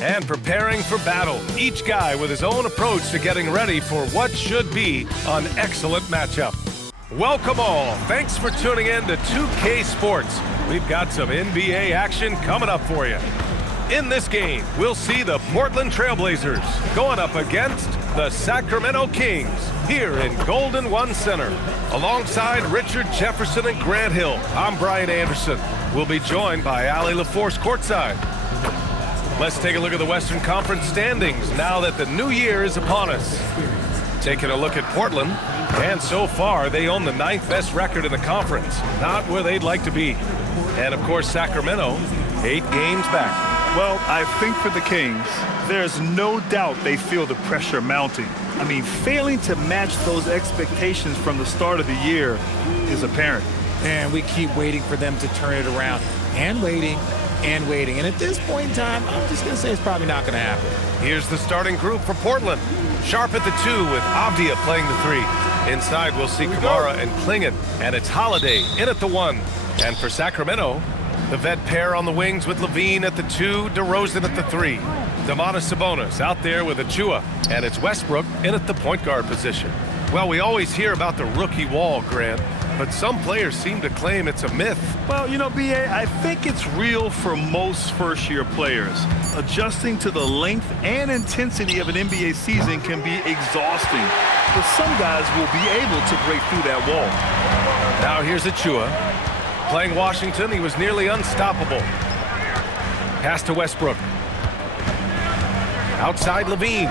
and preparing for battle. Each guy with his own approach to getting ready for what should be an excellent matchup. Welcome all. Thanks for tuning in to 2K Sports. We've got some NBA action coming up for you. In this game, we'll see the Portland Trailblazers going up against the Sacramento Kings here in Golden One Center. Alongside Richard Jefferson and Grant Hill, I'm Brian Anderson. We'll be joined by Allie LaForce courtside. Let's take a look at the Western Conference standings now that the new year is upon us. Taking a look at Portland, and so far they own the 9th best record in the conference. Not where they'd like to be. And of course Sacramento, 8 games back. Well, I think for the Kings, there's no doubt they feel the pressure mounting. I mean, failing to match those expectations from the start of the year is apparent. And we keep waiting for them to turn it around, and waiting and waiting. And at this point in time, I'm just going to say it's probably not going to happen. Here's the starting group for Portland. Sharp at the 2 with Avdia playing the 3. Inside we'll see Kamara and Klingon, and it's Holiday in at the 1. And for Sacramento, the vet pair on the wings with Levine at the 2, DeRozan at the 3. Domantas Sabonis out there with Achua, and it's Westbrook in at the point guard position. Well, we always hear about the rookie wall, Grant, but some players seem to claim it's a myth. Well, you know, B.A., I think it's real for most first-year players. Adjusting to the length and intensity of an NBA season can be exhausting, but some guys will be able to break through that wall. Now here's Achua. Playing Washington, he was nearly unstoppable. Pass to Westbrook. Outside Levine.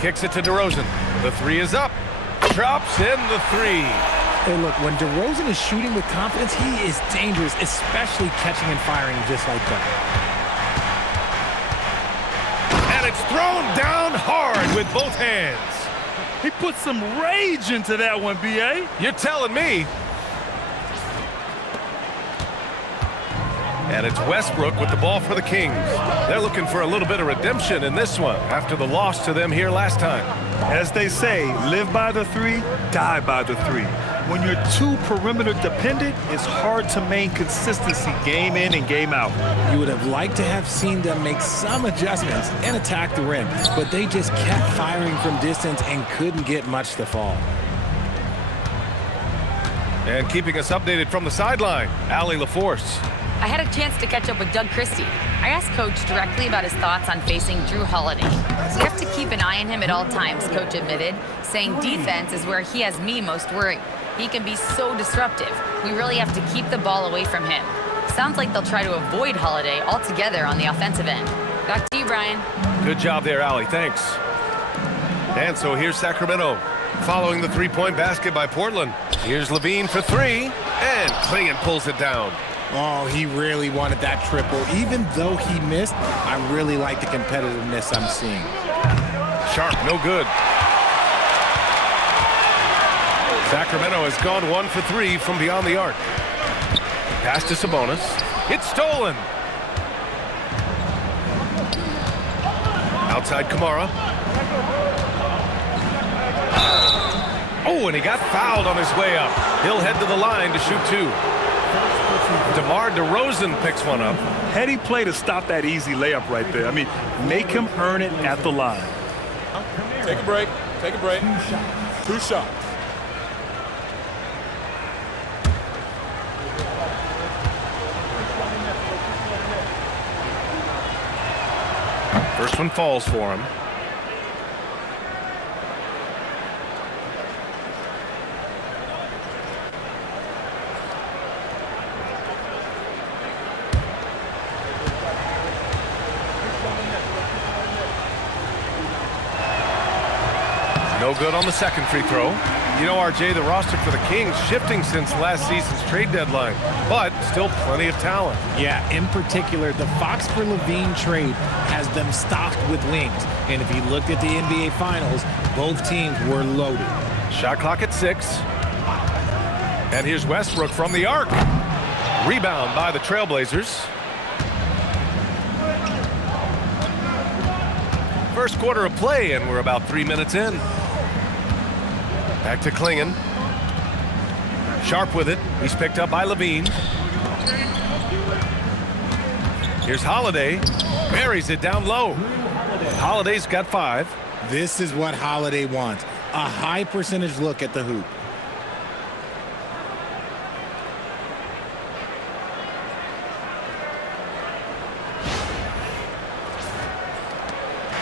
Kicks it to DeRozan. The 3 is up. Drops in the 3. Hey, look, when DeRozan is shooting with confidence, he is dangerous, especially catching and firing just like that. And it's thrown down hard with both hands. He put some rage into that one, B.A. You're telling me. And it's Westbrook with the ball for the Kings. They're looking for a little bit of redemption in this one after the loss to them here last time. As they say, live by the 3, die by the 3. When you're too perimeter dependent, it's hard to maintain consistency game in and game out. You would have liked to have seen them make some adjustments and attack the rim, but they just kept firing from distance and couldn't get much to fall. And keeping us updated from the sideline, Allie LaForce. I had a chance to catch up with Doug Christie. I asked Coach directly about his thoughts on facing Drew Holiday. We have to keep an eye on him at all times, Coach admitted, saying defense is where he has me most worried. He can be so disruptive. We really have to keep the ball away from him. Sounds like they'll try to avoid Holiday altogether on the offensive end. Back to you, Brian. Good job there, Allie. Thanks. And so here's Sacramento, following the 3-point basket by Portland. Here's Levine for 3, and Klingon pulls it down. Oh, he really wanted that triple. Even though he missed, I really like the competitiveness I'm seeing. Sharp, no good. Sacramento has gone 1 for 3 from beyond the arc. Pass to Sabonis. It's stolen. Outside Kamara. Oh, and he got fouled on his way up. He'll head to the line to shoot 2. DeMar DeRozan picks one up. Heady play to stop that easy layup right there. I mean, make him earn it at the line. Take a break. Take a break. 2 shots. First one falls for him. No good on the second free throw. You know, RJ, the roster for the Kings shifting since last season's trade deadline, but still plenty of talent. Yeah, in particular, the Fox for Levine trade has them stocked with wings. And if you looked at the NBA Finals, both teams were loaded. Shot clock at 6. And here's Westbrook from the arc. Rebound by the Trailblazers. First quarter of play, and we're about 3 minutes in. Back to Klingon. Sharp with it. He's picked up by Levine. Here's Holiday. Buries it down low. Holiday's got 5. This is what Holiday wants. A high percentage look at the hoop.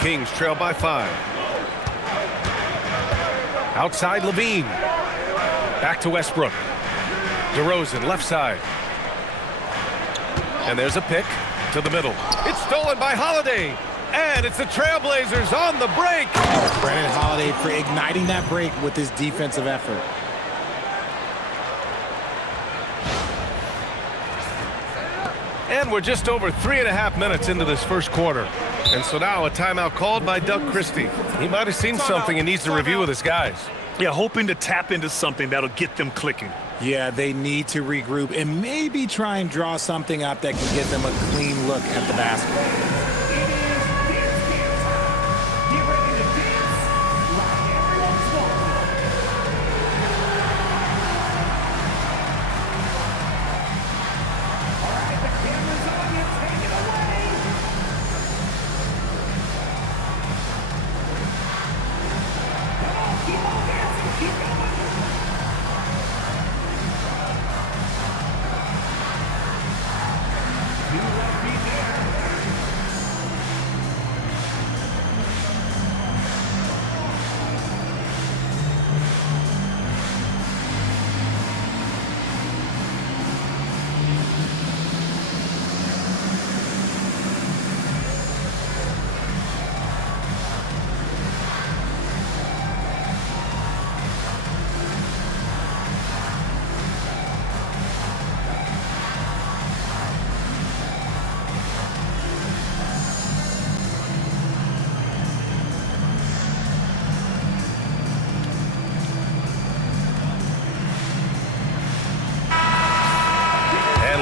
Kings trail by 5. Outside Levine. Back to Westbrook. DeRozan left side. And there's a pick to the middle. It's stolen by Holiday. And it's the Trailblazers on the break. Credit Holiday for igniting that break with his defensive effort. And we're just over 3.5 minutes into this first quarter. And so now a timeout called by Doug Christie. He might have seen something and needs to review with his guys. Yeah, hoping to tap into something that'll get them clicking. Yeah, they need to regroup and maybe try and draw something up that can get them a clean look at the basket.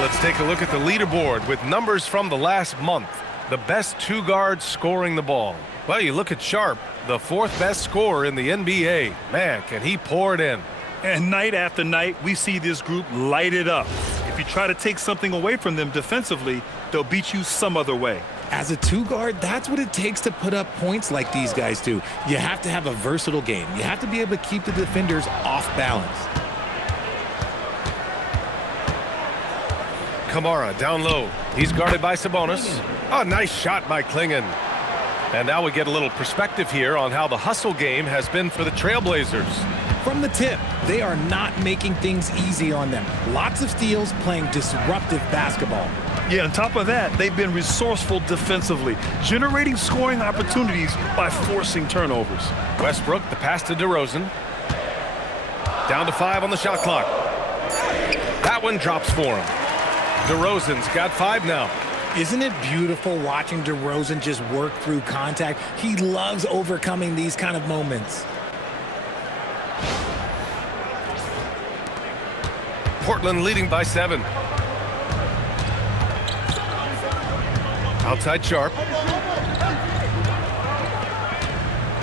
Let's take a look at the leaderboard with numbers from the last month. The best 2 guards scoring the ball. Well, you look at Sharp, the 4th best scorer in the NBA. Man, can he pour it in. And night after night, we see this group light it up. If you try to take something away from them defensively, they'll beat you some other way. As a 2 guard, that's what it takes to put up points like these guys do. You have to have a versatile game. You have to be able to keep the defenders off balance. Kamara down low. He's guarded by Sabonis. A nice shot by Klingon. And now we get a little perspective here on how the hustle game has been for the Trailblazers. From the tip, they are not making things easy on them. Lots of steals, playing disruptive basketball. Yeah, on top of that, they've been resourceful defensively, generating scoring opportunities by forcing turnovers. Westbrook, the pass to DeRozan. Down to 5 on the shot clock. That one drops for him. DeRozan's got 5 now. Isn't it beautiful watching DeRozan just work through contact? He loves overcoming these kind of moments. Portland leading by 7. Outside Sharp.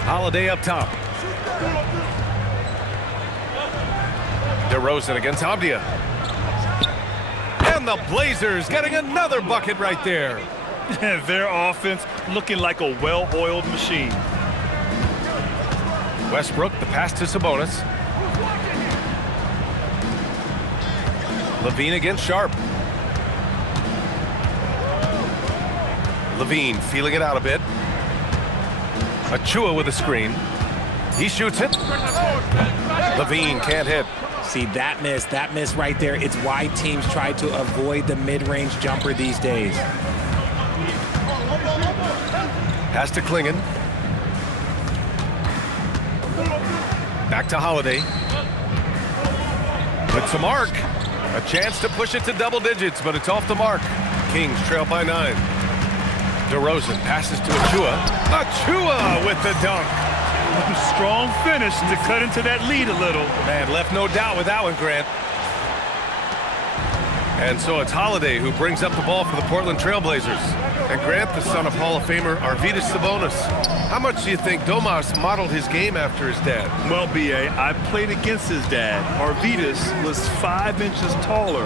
Holiday up top. DeRozan against Avdia. And the Blazers getting another bucket right there. Their offense looking like a well-oiled machine. Westbrook, the pass to Sabonis. Levine against Sharp. Levine feeling it out a bit. Achua with a screen. He shoots it. Levine can't hit. See, that miss right there, it's why teams try to avoid the mid-range jumper these days. Pass to Klingon. Back to Holiday. Puts a mark. A chance to push it to double digits, but it's off the mark. Kings trail by 9. DeRozan passes to Achua. Achua with the dunk. Strong finish to cut into that lead a little. Man, left no doubt with that one, Grant. And so it's Holiday who brings up the ball for the Portland Trailblazers. And Grant, the son of Hall of Famer Arvydas Sabonis. How much do you think Domas modeled his game after his dad? Well, B.A., I played against his dad. Arvydas was 5 inches taller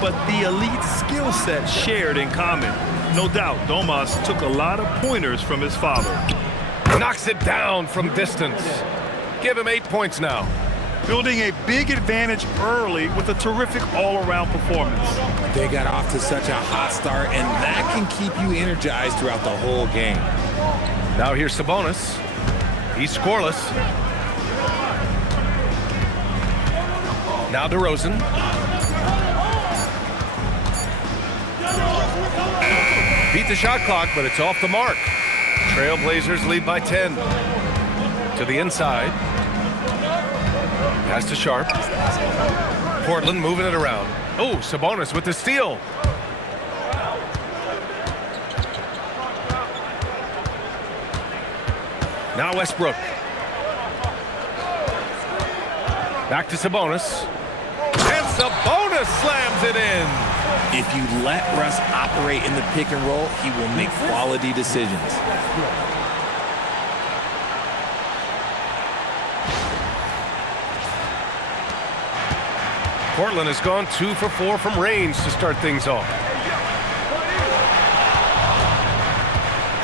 but the elite skill set shared in common. No doubt, Domas took a lot of pointers from his father. Knocks it down from distance. Give him 8 points now. Building a big advantage early with a terrific all-around performance. They got off to such a hot start, and that can keep you energized throughout the whole game. Now here's Sabonis. He's scoreless. Now DeRozan. Beat the shot clock, but it's off the mark. Trailblazers lead by 10. To the inside. Pass to Sharp. Portland moving it around. Oh, Sabonis with the steal. Now Westbrook. Back to Sabonis. And Sabonis slams it in. If you let Russ operate in the pick and roll, he will make quality decisions. Portland has gone 2 for 4 from range to start things off.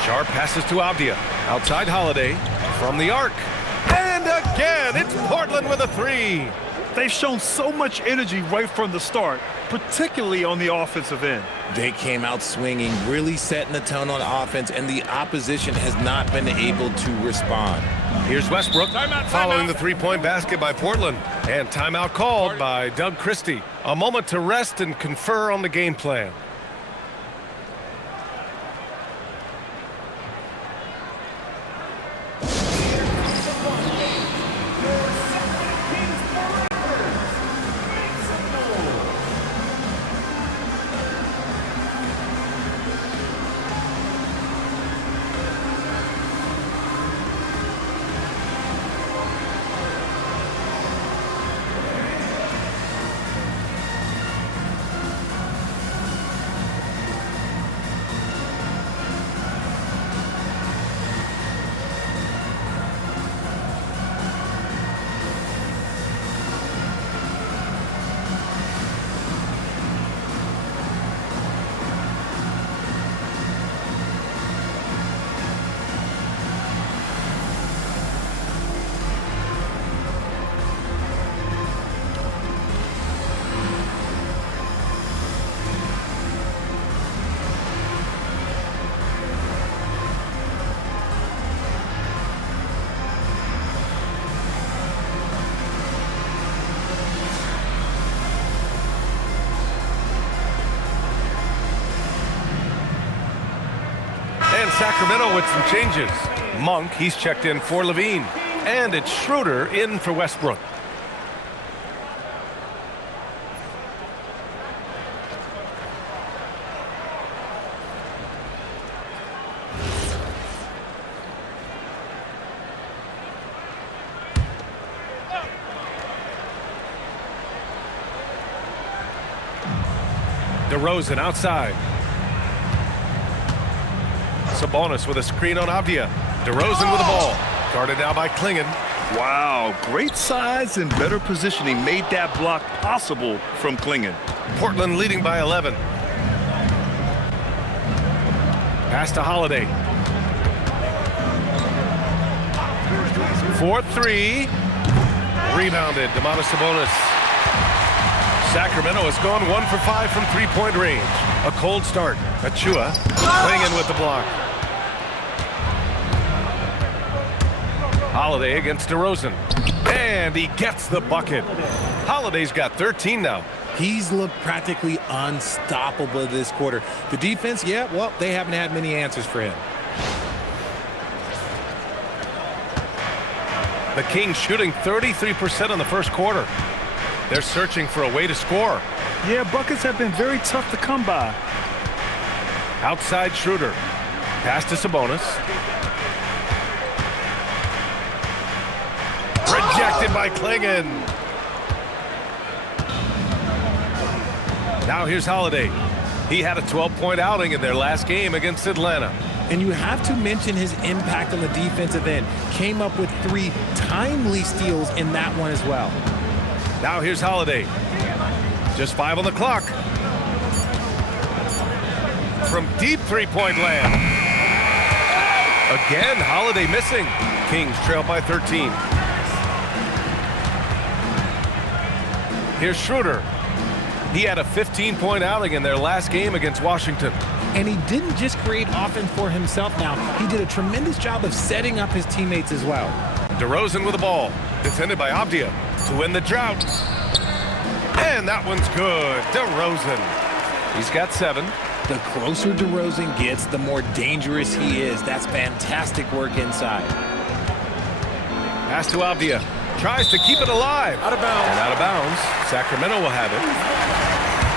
Sharp passes to Avdia. Outside Holiday from the arc. And again, it's Portland with a 3. They've shown so much energy right from the start, particularly on the offensive end. They came out swinging, really setting the tone on offense, and the opposition has not been able to respond. Here's Westbrook following the three-point basket by Portland. And timeout called by Doug Christie. A moment to rest and confer on the game plan. Sacramento with some changes. Monk, he's checked in for Levine. And it's Schroeder in for Westbrook. DeRozan outside. Sabonis with a screen on Avdia. DeRozan with the ball. Guarded now by Klingon. Wow, great size and better positioning made that block possible from Klingon. Portland leading by 11. Pass to Holiday. 4-3. Rebounded. Domantas Sabonis. Sacramento has gone 1 for 5 from three-point range. A cold start. Achua. Klingon with the block. Holiday against DeRozan. And he gets the bucket. Holiday's got 13 now. He's looked practically unstoppable this quarter. The defense, yeah, well, they haven't had many answers for him. The Kings shooting 33% in the first quarter. They're searching for a way to score. Yeah, buckets have been very tough to come by. Outside Schroeder. Pass to Sabonis. Rejected by Klingon. Now here's Holiday. He had a 12-point outing in their last game against Atlanta. And you have to mention his impact on the defensive end. Came up with 3 timely steals in that one as well. Now here's Holiday. Just 5 on the clock. from deep three-point land. Again, Holiday missing. Kings trail by 13. Here's Schroeder. He had a 15-point outing in their last game against Washington. And he didn't just create offense for himself now. He did a tremendous job of setting up his teammates as well. DeRozan with the ball. Defended by Avdia to win the drought. And that one's good. DeRozan. He's got 7. The closer DeRozan gets, the more dangerous he is. That's fantastic work inside. Pass to Avdia. Tries to keep it alive. Out of bounds. And out of bounds. Sacramento will have it.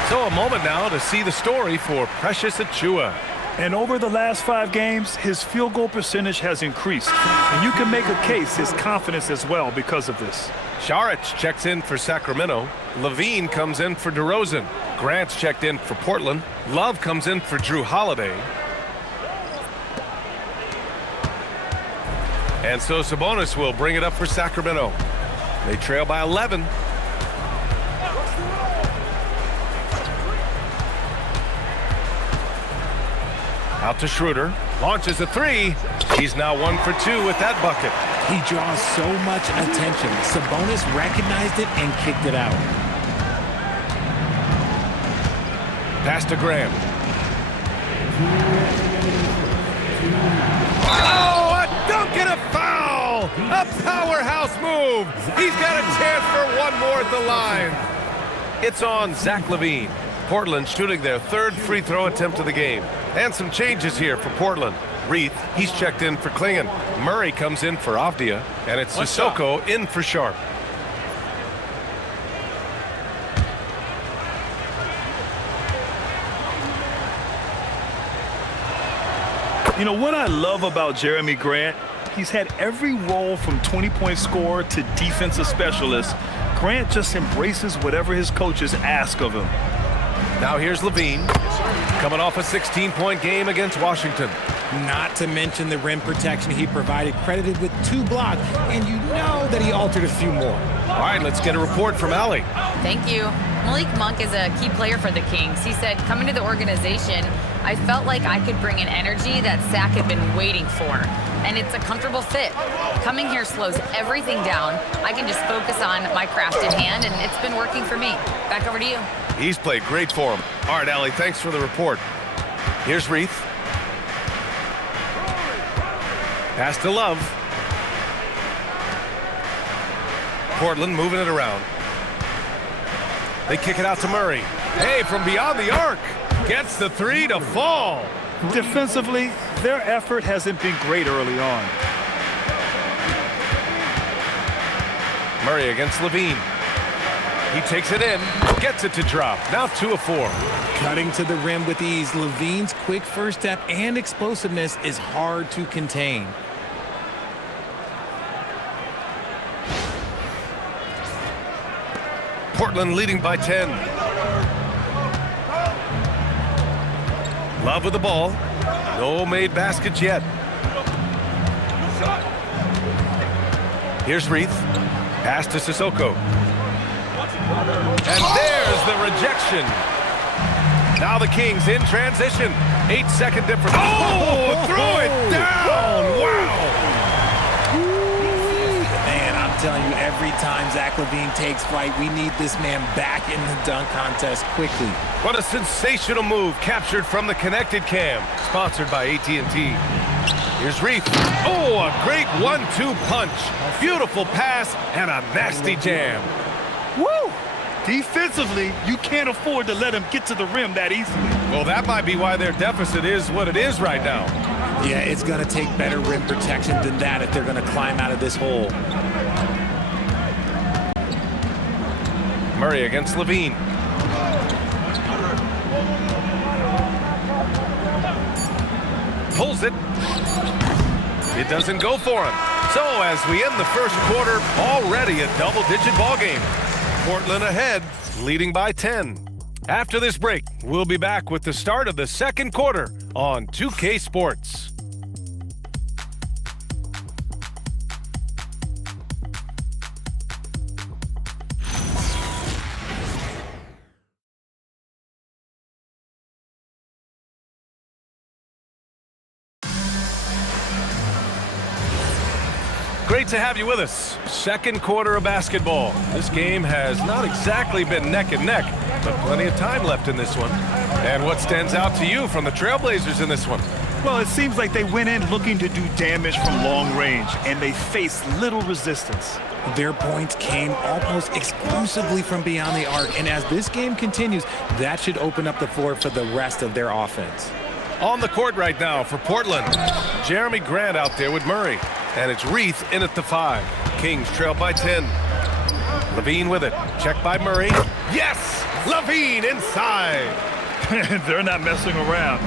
So a moment now to see the story for Precious Achiuwa. And over the last 5 games, his field goal percentage has increased. And you can make a case his confidence as well because of this. Saric checks in for Sacramento. Levine comes in for DeRozan. Grant's checked in for Portland. Love comes in for Drew Holiday. And so Sabonis will bring it up for Sacramento. They trail by 11. Out to Schroeder. Launches a 3. He's now 1 for 2 with that bucket. He draws so much attention. Sabonis recognized it and kicked it out. Pass to Graham. Oh, a dunk and a foul! A powerhouse move! He's got a chance for one more at the line. It's on Zach LaVine. Portland shooting their 3rd free throw attempt of the game. And some changes here for Portland. Reith, he's checked in for Klingon. Murray comes in for Avdia. And it's Sissoko in for Sharp. You know what I love about Jeremy Grant? He's had every role from 20-point scorer to defensive specialist. Grant just embraces whatever his coaches ask of him. Now here's Levine, coming off a 16-point game against Washington. Not to mention the rim protection he provided, credited with 2 blocks, and you know that he altered a few more. All right, let's get a report from Allie. Thank you. Malik Monk is a key player for the Kings. He said, coming to the organization, I felt like I could bring an energy that Sac had been waiting for. And it's a comfortable fit. Coming here slows everything down. I can just focus on my craft in hand, and it's been working for me. Back over to you. He's played great for him. All right, Allie, thanks for the report. Here's Reith. Pass to Love. Portland moving it around. They kick it out to Murray. Hey, from beyond the arc. Gets the 3 to fall. Defensively, their effort hasn't been great early on. Murray against Levine. He takes it in, gets it to drop. Now 2 of 4. Cutting to the rim with ease, Levine's quick first step and explosiveness is hard to contain. Portland leading by 10. Love with the ball. No made baskets yet. Here's Reith. Pass to Sissoko. And there's the rejection. Now the Kings in transition. 8-second difference. Oh, throw it down. Wow. Man, I'm telling you, every time Zach LaVine takes flight, we need this man back in the dunk contest quickly. What a sensational move captured from the connected cam. Sponsored by AT&T. Here's Reith. Oh, a great 1-2 punch. Beautiful pass and a nasty jam. Woo! Defensively, you can't afford to let him get to the rim that easily. Well, that might be why their deficit is what it is right now. Yeah, it's going to take better rim protection than that if they're going to climb out of this hole. Murray against Levine. Pulls it. It doesn't go for him. So as we end the first quarter, already a double-digit ball game. Portland ahead, leading by 10. After this break, we'll be back with the start of the second quarter on 2K Sports. Great to have you with us. Second quarter of basketball. This game has not exactly been neck and neck, but plenty of time left in this one. And what stands out to you from the Trailblazers in this one? Well, it seems like they went in looking to do damage from long range, and they faced little resistance. Their points came almost exclusively from beyond the arc, and as this game continues, that should open up the floor for the rest of their offense. On the court right now for Portland, Jeremy Grant out there with Murray, and it's Reith in at the 5. Kings trail by 10. Levine with it, checked by Murray. Yes, Levine inside. They're not messing around.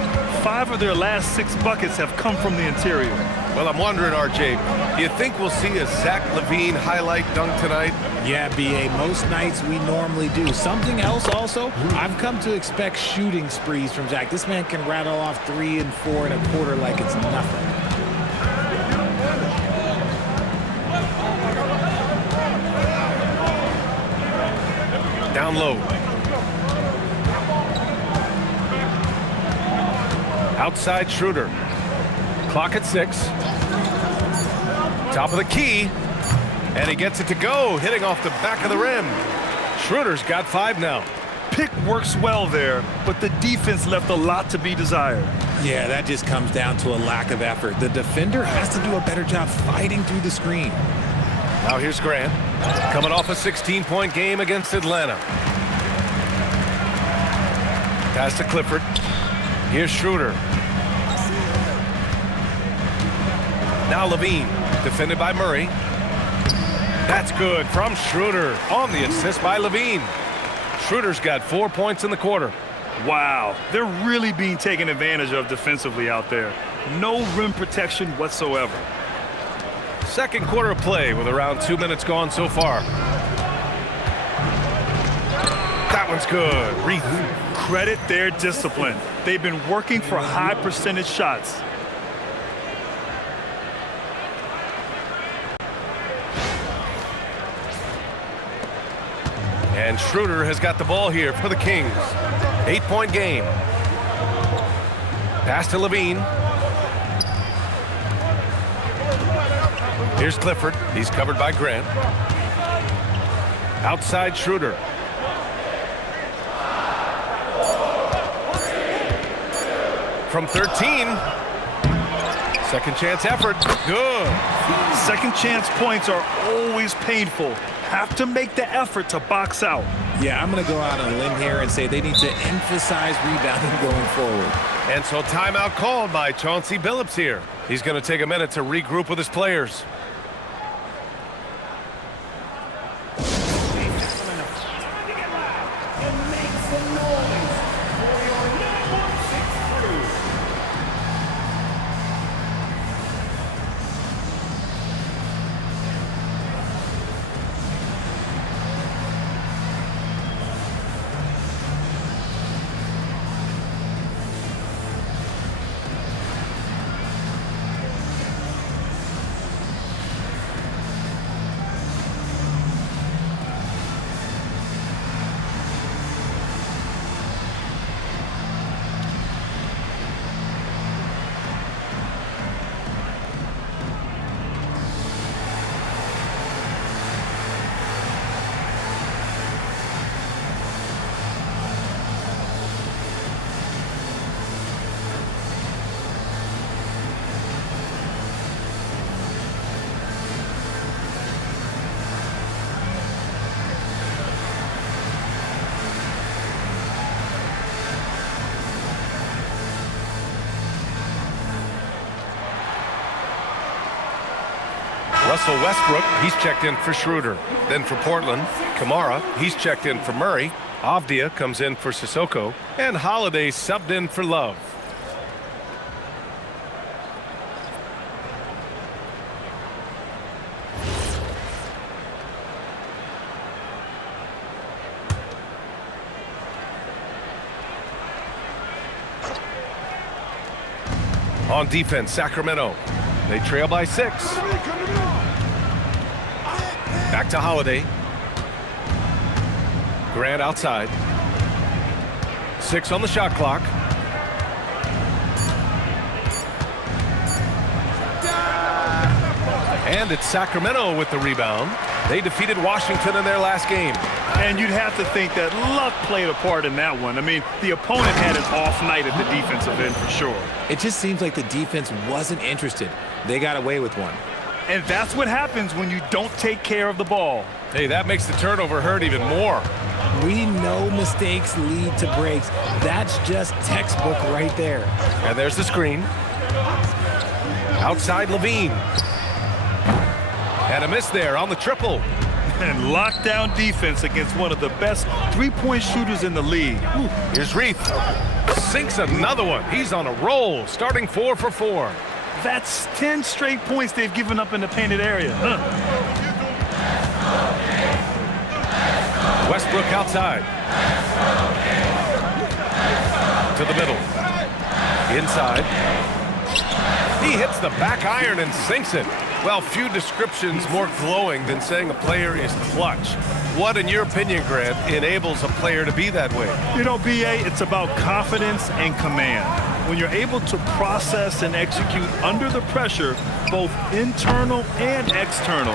5 of their last 6 buckets have come from the interior. Well, I'm wondering, RJ, do you think we'll see a Zach Levine highlight dunk tonight? Yeah, B.A., most nights we normally do. Something else also, I've come to expect shooting sprees from Zach. This man can rattle off 3 and 4 and a quarter like it's nothing. Down low. Outside Schroeder. Clock at 6. Top of the key. And he gets it to go, hitting off the back of the rim. Schroeder's got 5 now. Pick works well there, but the defense left a lot to be desired. Yeah, that just comes down to a lack of effort. The defender has to do a better job fighting through the screen. Now here's Grant, coming off a 16-point game against Atlanta. Pass to Clifford. Here's Schroeder. Now Levine, defended by Murray. That's good from Schroeder on the assist by Levine. Schroeder's got 4 points in the quarter. Wow, they're really being taken advantage of defensively out there. No rim protection whatsoever. Second quarter of play with around 2 minutes gone so far. That one's good. Reith. Credit their discipline. They've been working for high percentage shots. And Schroeder has got the ball here for the Kings. 8-point game. Pass to Levine. Here's Clifford. He's covered by Grant. Outside Schroeder. From 13. Second chance effort. Good. Second chance points are always painful. Have to make the effort to box out. Yeah, I'm going to go out on a limb here and say they need to emphasize rebounding going forward. And so timeout called by Chauncey Billups here. He's going to take a minute to regroup with his players. Russell Westbrook, he's checked in for Schroeder. Then for Portland, Kamara, he's checked in for Murray. Avdia comes in for Sissoko. And Holiday subbed in for Love. On defense, Sacramento. They trail by 6. Back to Holiday. Grant outside. 6 on the shot clock. And it's Sacramento with the rebound. They defeated Washington in their last game. And you'd have to think that luck played a part in that one. I mean, the opponent had an off night at the defensive end for sure. It just seems like the defense wasn't interested. They got away with one. And that's what happens when you don't take care of the ball. Hey, that makes the turnover hurt even more. We know mistakes lead to breaks. That's just textbook right there. And there's the screen. Outside Levine. And a miss there on the triple. And lockdown defense against one of the best three-point shooters in the league. Ooh. Here's Reith. Sinks another one. He's on a roll, starting 4 for 4. That's 10 straight points they've given up in the painted area. Westbrook outside. To the middle. Inside. He hits the back iron and sinks it. Well, few descriptions more glowing than saying a player is clutch. What, in your opinion, Grant, enables a player to be that way? You know, B.A., it's about confidence and command. When you're able to process and execute under the pressure, both internal and external,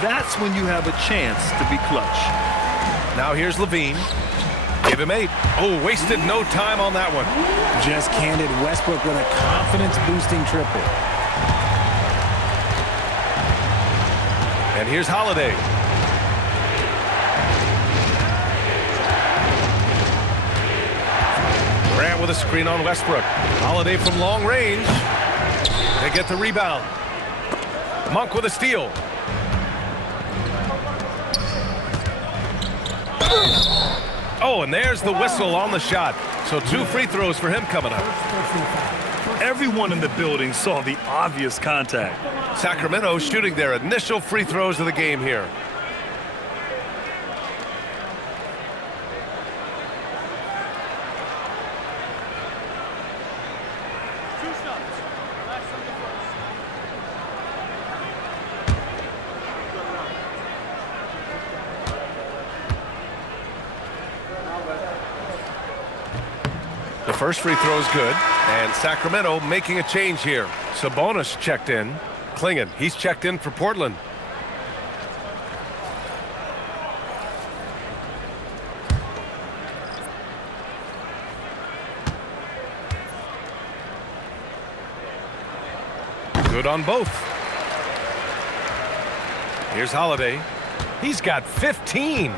that's when you have a chance to be clutch. Now here's Levine. Give him 8. Oh, wasted no time on that one. Just candid Westbrook with a confidence-boosting triple. And here's Holiday. Grant with a screen on Westbrook. Holiday from long range. They get the rebound. Monk with a steal. Oh, and there's the whistle on the shot. So 2 free throws for him coming up. Everyone in the building saw the obvious contact. Sacramento shooting their initial free throws of the game here. The first free throw is good, and Sacramento making a change here. Sabonis checked in. Klingon, he's checked in for Portland. Good on both. Here's Holiday. He's got 15.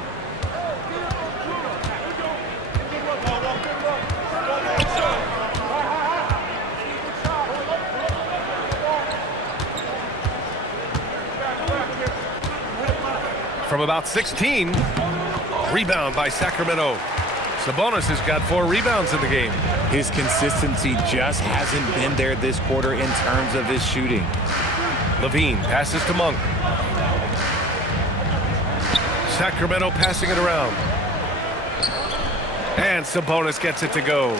From about 16, rebound by Sacramento. Sabonis has got 4 rebounds in the game. His consistency just hasn't been there this quarter in terms of his shooting. Levine passes to Monk. Sacramento passing it around. And Sabonis gets it to go.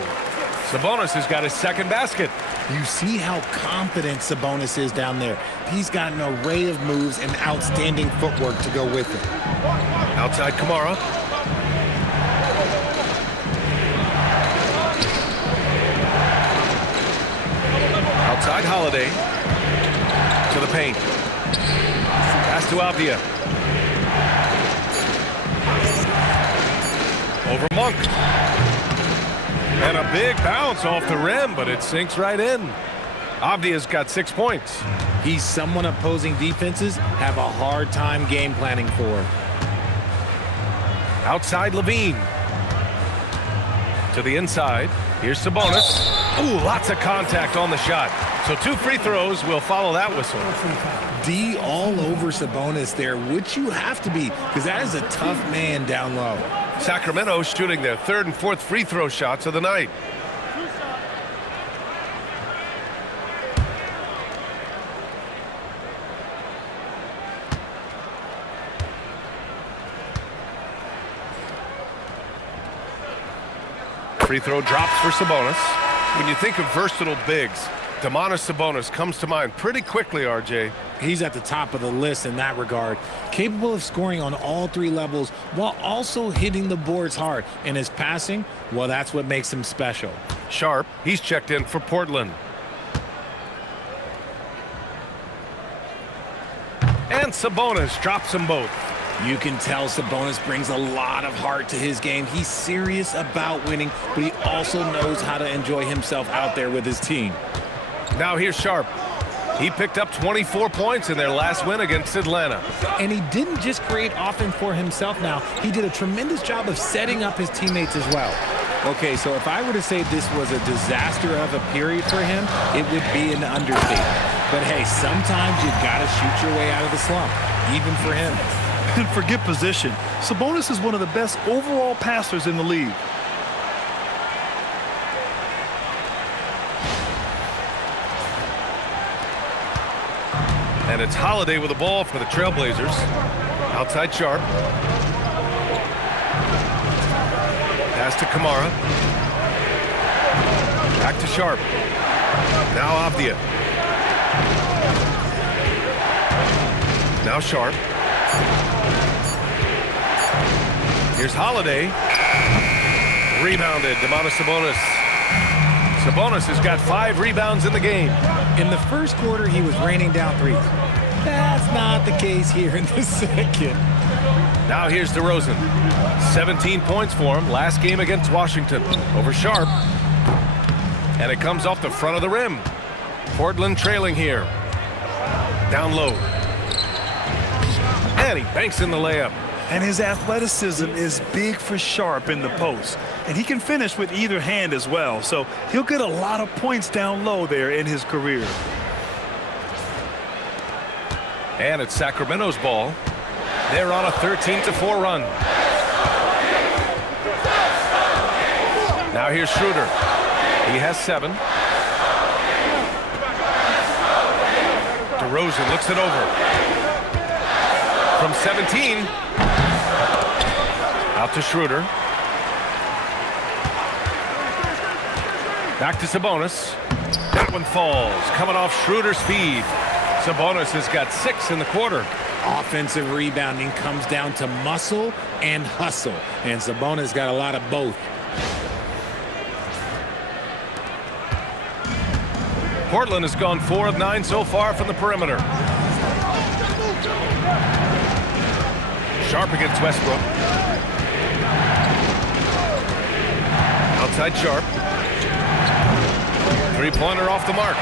Sabonis has got his second basket. You see how confident Sabonis is down there. He's got an array of moves and outstanding footwork to go with it. Outside Kamara. Outside Holiday. To the paint. Pass to Avdia. Over Monk. And a big bounce off the rim, but it sinks right in. Avdia's got 6 points. He's someone opposing defenses have a hard time game planning for. Outside Levine. To the inside. Here's Sabonis. Ooh, lots of contact on the shot. So 2 free throws will follow that whistle. D all over Sabonis there, which you have to be, because that is a tough man down low. Sacramento shooting their 3rd and 4th free throw shots of the night. Free throw drops for Sabonis. When you think of versatile bigs, Domantas Sabonis comes to mind pretty quickly, RJ. He's at the top of the list in that regard. Capable of scoring on all 3 levels while also hitting the boards hard. And his passing, well, that's what makes him special. Sharp, he's checked in for Portland. And Sabonis drops them both. You can tell Sabonis brings a lot of heart to his game. He's serious about winning, but he also knows how to enjoy himself out there with his team. Now here's Sharp. He picked up 24 points in their last win against Atlanta. And he didn't just create offense for himself now. He did a tremendous job of setting up his teammates as well. Okay, so if I were to say this was a disaster of a period for him, it would be an understatement. But hey, sometimes you gotta shoot your way out of the slump, even for him. And forget position. Sabonis is one of the best overall passers in the league. And it's Holiday with the ball for the Trailblazers. Outside Sharp. Pass to Kamara. Back to Sharp. Now Avdia. Now Sharp. Here's Holiday. Rebounded. Domantas Sabonis. Sabonis has got 5 rebounds in the game. In the first quarter, he was raining down threes. That's not the case here in the second. Now here's DeRozan. 17 points for him last game against Washington over Sharp. And it comes off the front of the rim. Portland trailing here. Down low. And he banks in the layup. And his athleticism is big for Sharp in the post. And he can finish with either hand as well. So he'll get a lot of points down low there in his career. And it's Sacramento's ball. They're on a 13-4 run. Now here's Schroeder. He has 7. DeRozan looks it over. From 17. Out to Schroeder. Back to Sabonis. That one falls. Coming off Schroeder's feed. Sabonis has got 6 in the quarter. Offensive rebounding comes down to muscle and hustle. And Sabonis got a lot of both. Portland has gone 4 of 9 so far from the perimeter. Sharp against Westbrook. Outside Sharp. 3-pointer off the mark.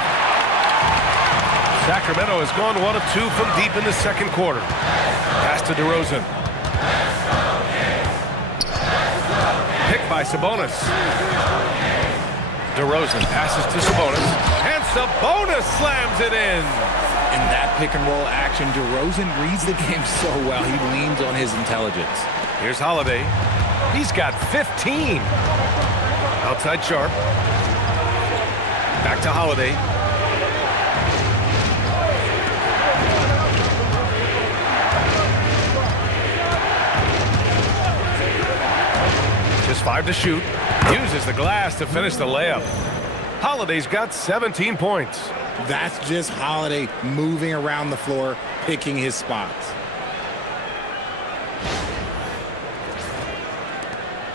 Sacramento has gone 1 of 2 from deep in the second quarter. Pass to DeRozan. Picked by Sabonis. DeRozan passes to Sabonis. And Sabonis slams it in. In that pick and roll action, DeRozan reads the game so well. He leans on his intelligence. Here's Holiday. He's got 15. Outside Sharp. Back to Holiday. Just 5 to shoot. Uses the glass to finish the layup. Holiday's got 17 points. That's just Holiday moving around the floor, picking his spots.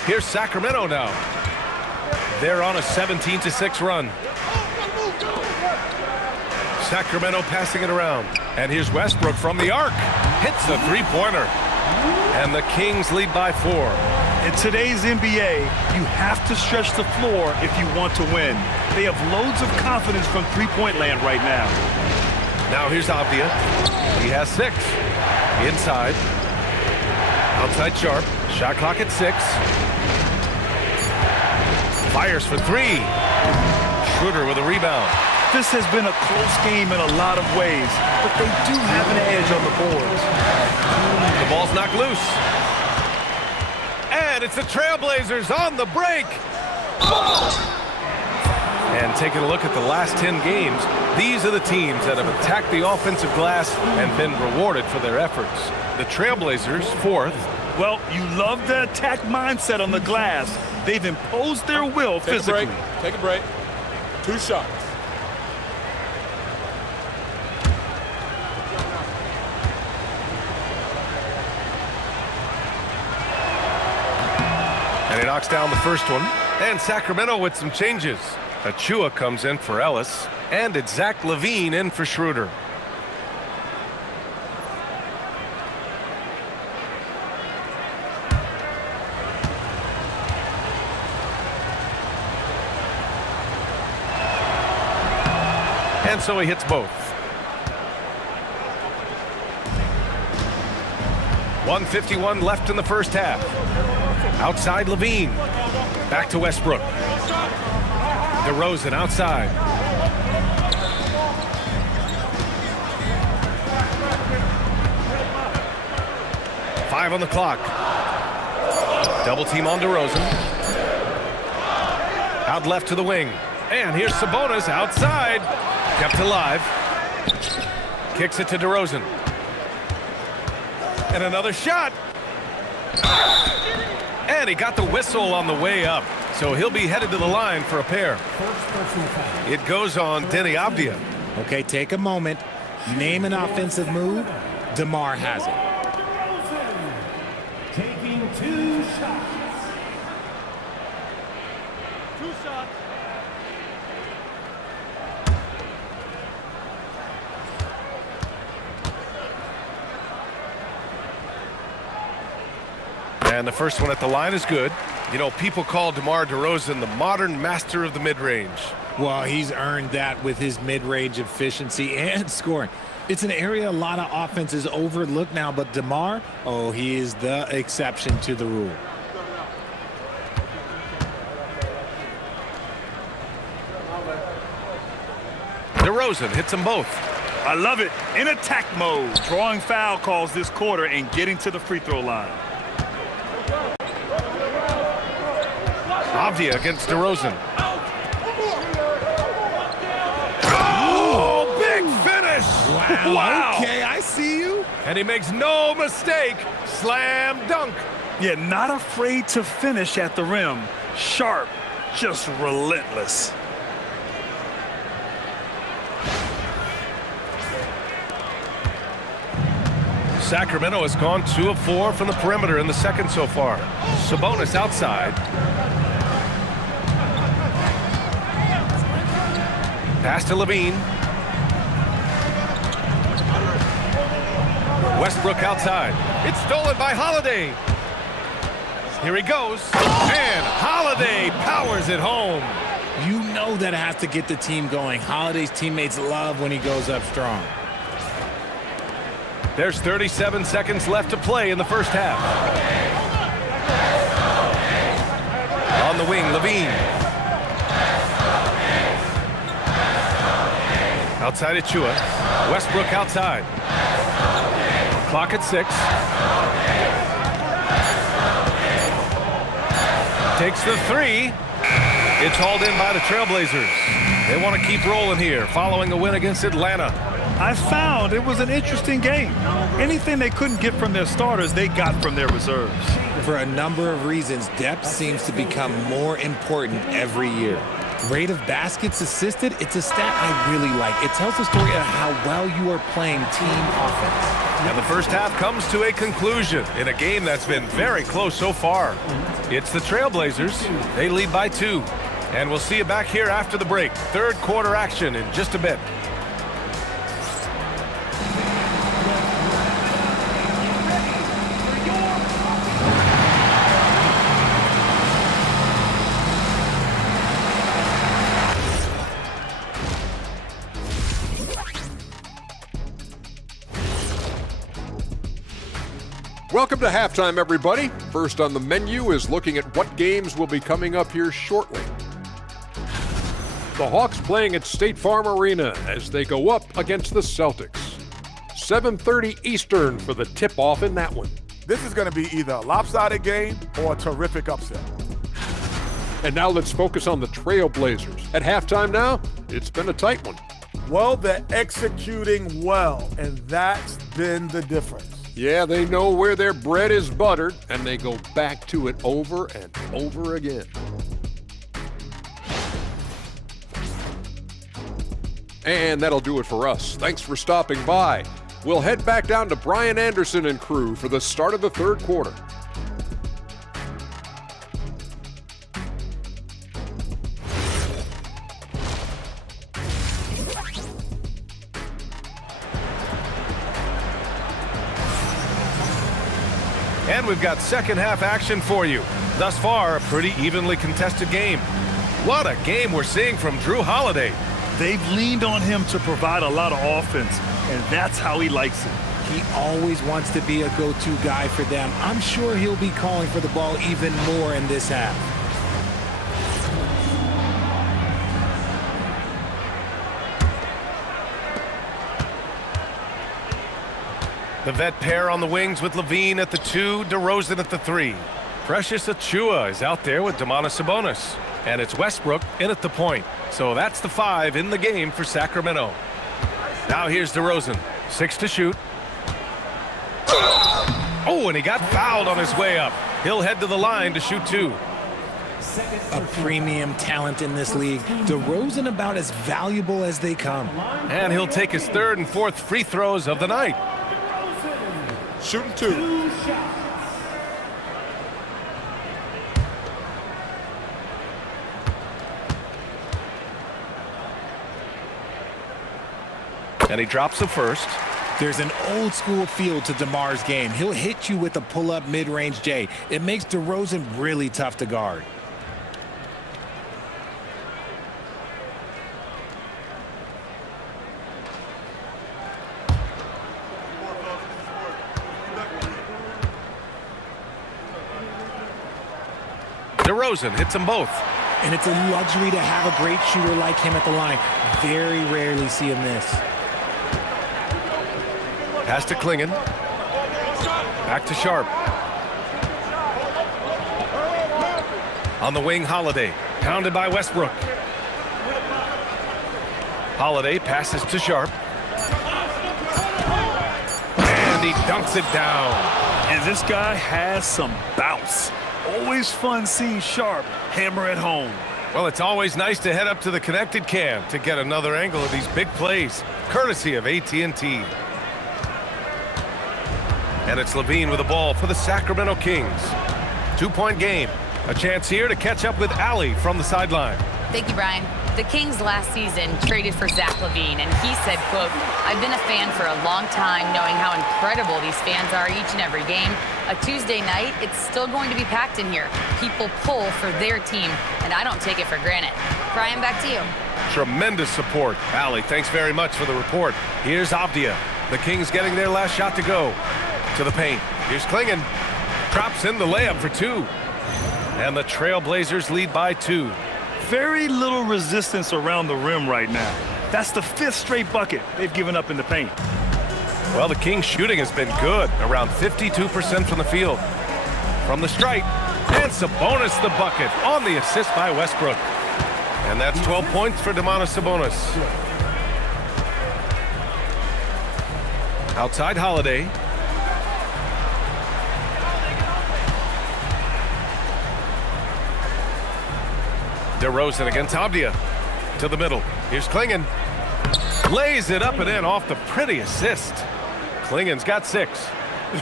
Here's Sacramento now. They're on a 17-6 run. Sacramento passing it around. And here's Westbrook from the arc. Hits the 3-pointer. And the Kings lead by 4. In today's NBA, you have to stretch the floor if you want to win. They have loads of confidence from three-point land right now. Now here's Avdia. He has 6. Inside. Outside Sharp. Shot clock at 6. Fires for 3. Schroeder with a rebound. This has been a close game in a lot of ways, but they do have an edge on the boards. The ball's knocked loose. And it's the Trailblazers on the break. And taking a look at the last 10 games, these are the teams that have attacked the offensive glass and been rewarded for their efforts. The Trailblazers, 4th. Well, you love the attack mindset on the glass. They've imposed their will physically. Take a break. 2 shots. And he knocks down the first one. And Sacramento with some changes. Achua comes in for Ellis. And it's Zach LaVine in for Schroeder. And so he hits both. 1:51 left in the first half. Outside Levine. Back to Westbrook. DeRozan outside. Five on the clock. Double team on DeRozan. Out left to the wing. And here's Sabonis outside. Kept alive. Kicks it to DeRozan. And another shot. And he got the whistle on the way up. So he'll be headed to the line for a pair. It goes on Denny Avdia. Okay, take a moment. Name an offensive move. DeMar has it. Taking 2 shots. 2 shots. And the first one at the line is good. You know, people call DeMar DeRozan the modern master of the mid-range. Well, he's earned that with his mid-range efficiency and scoring. It's an area a lot of offenses overlook now, but DeMar, oh, he is the exception to the rule. DeRozan hits them both. I love it. In attack mode, drawing foul calls this quarter and getting to the free throw line. Avdia against DeRozan. Oh, big finish! Wow. Okay, I see you. And he makes no mistake. Slam dunk. Yeah, not afraid to finish at the rim. Sharp, just relentless. Sacramento has gone 2 of 4 from the perimeter in the second so far. Sabonis outside. Pass to Levine. Westbrook outside. It's stolen by Holiday. Here he goes. And Holiday powers it home. You know that has to get the team going. Holiday's teammates love when he goes up strong. There's 37 seconds left to play in the first half. On the wing, Levine. Outside Achua. Westbrook outside. Clock at 6. Takes the 3. It's hauled in by the Trailblazers. They want to keep rolling here following a win against Atlanta. I found it was an interesting game. Anything they couldn't get from their starters, they got from their reserves. For a number of reasons, depth seems to become more important every year. Rate of baskets assisted, it's a stat I really like. It tells the story of how well you are playing team offense. And the first half comes to a conclusion in a game that's been very close so far. It's the Trailblazers. They lead by 2. And we'll see you back here after the break. Third quarter action in just a bit. Welcome to halftime, everybody. First on the menu is looking at what games will be coming up here shortly. The Hawks playing at State Farm Arena as they go up against the Celtics. 7:30 Eastern for the tip-off in that one. This is going to be either a lopsided game or a terrific upset. And now let's focus on the Trailblazers. At halftime now, it's been a tight one. Well, they're executing well, and that's been the difference. Yeah, they know where their bread is buttered, and they go back to it over and over again. And that'll do it for us. Thanks for stopping by. We'll head back down to Brian Anderson and crew for the start of the third quarter. And we've got second half action for you. Thus far, a pretty evenly contested game. What a game we're seeing from Drew Holiday. They've leaned on him to provide a lot of offense, and that's how he likes it. He always wants to be a go-to guy for them. I'm sure he'll be calling for the ball even more in this half. The vet pair on the wings with Levine at the 2, DeRozan at the 3. Precious Achiuwa is out there with Domantas Sabonis. And it's Westbrook in at the point. So that's the 5 in the game for Sacramento. Now here's DeRozan. 6 to shoot. Oh, and he got fouled on his way up. He'll head to the line to shoot 2. A premium talent in this league. DeRozan about as valuable as they come. And he'll take his 3rd and 4th free throws of the night. Shooting 2. And he drops the first. There's an old school feel to DeMar's game. He'll hit you with a pull-up mid-range J. It makes DeRozan really tough to guard. DeRozan hits them both. And it's a luxury to have a great shooter like him at the line. Very rarely see him miss. Pass to Klingon. Back to Sharp. On the wing, Holiday. Pounded by Westbrook. Holiday passes to Sharp. And he dunks it down. And this guy has some bounce. Always fun seeing Sharp hammer at home. Well, it's always nice to head up to the connected cam to get another angle of these big plays, courtesy of AT&T. And it's Levine with the ball for the Sacramento Kings. 2-point game. A chance here to catch up with Allie from the sideline. Thank you, Brian. The Kings last season traded for Zach LaVine, and he said, quote, "I've been a fan for a long time, knowing how incredible these fans are each and every game. A Tuesday night, it's still going to be packed in here. People pull for their team, and I don't take it for granted." Brian, back to you. Tremendous support. Allie, thanks very much for the report. Here's Avdia. The Kings getting their last shot to go. To the paint. Here's Klingon. Drops in the layup for 2. And the Trailblazers lead by 2. Very little resistance around the rim right now. That's the 5th straight bucket they've given up in the paint. Well, the Kings shooting has been good. Around 52% from the field. From the stripe. And Sabonis the bucket on the assist by Westbrook. And that's 12 points for Domantas Sabonis. Outside Holiday. DeRozan against Avdia. To the middle. Here's Klingon. Lays it up and in off the pretty assist. Klingon's got 6.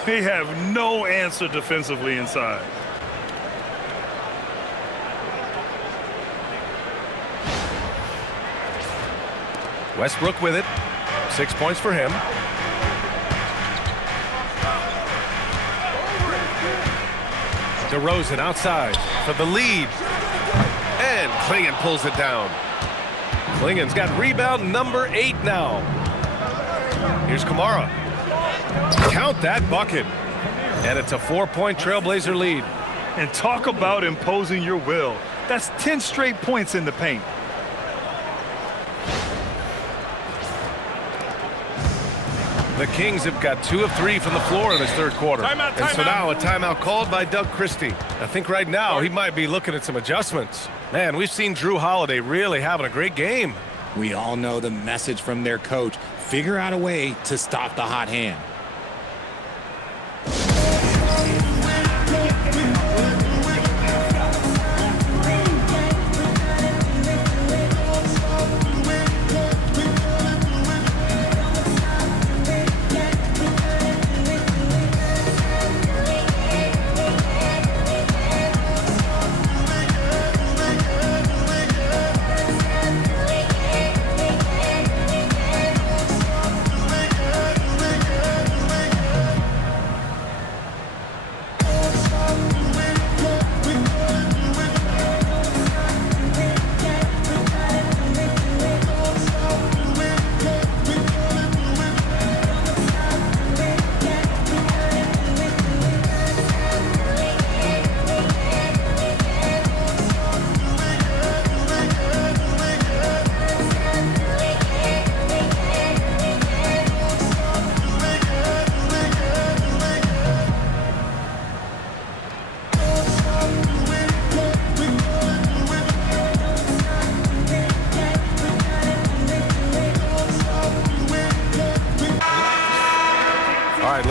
They have no answer defensively inside. Westbrook with it. 6 points for him. DeRozan outside for the lead. And Klingon pulls it down. Klingon's got rebound number 8 now. Here's Kamara. Count that bucket. And it's a 4-point Trailblazer lead. And talk about imposing your will. That's 10 straight points in the paint. The Kings have got 2 of 3 from the floor in this 3rd quarter. Timeout, and so timeout. now a timeout called by Doug Christie. I think right now he might be looking at some adjustments. Man, we've seen Drew Holiday really having a great game. We all know the message from their coach. Figure out a way to stop the hot hand.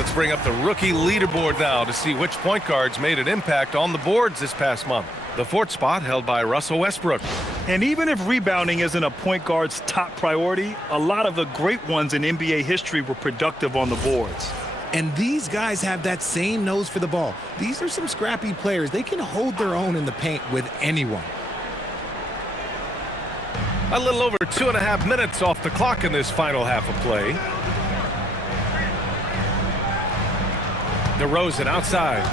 Let's bring up the rookie leaderboard now to see which point guards made an impact on the boards this past month. The 4th spot held by Russell Westbrook. And even if rebounding isn't a point guard's top priority, a lot of the great ones in NBA history were productive on the boards. And these guys have that same nose for the ball. These are some scrappy players. They can hold their own in the paint with anyone. A little over 2.5 minutes off the clock in this final half of play. DeRozan outside.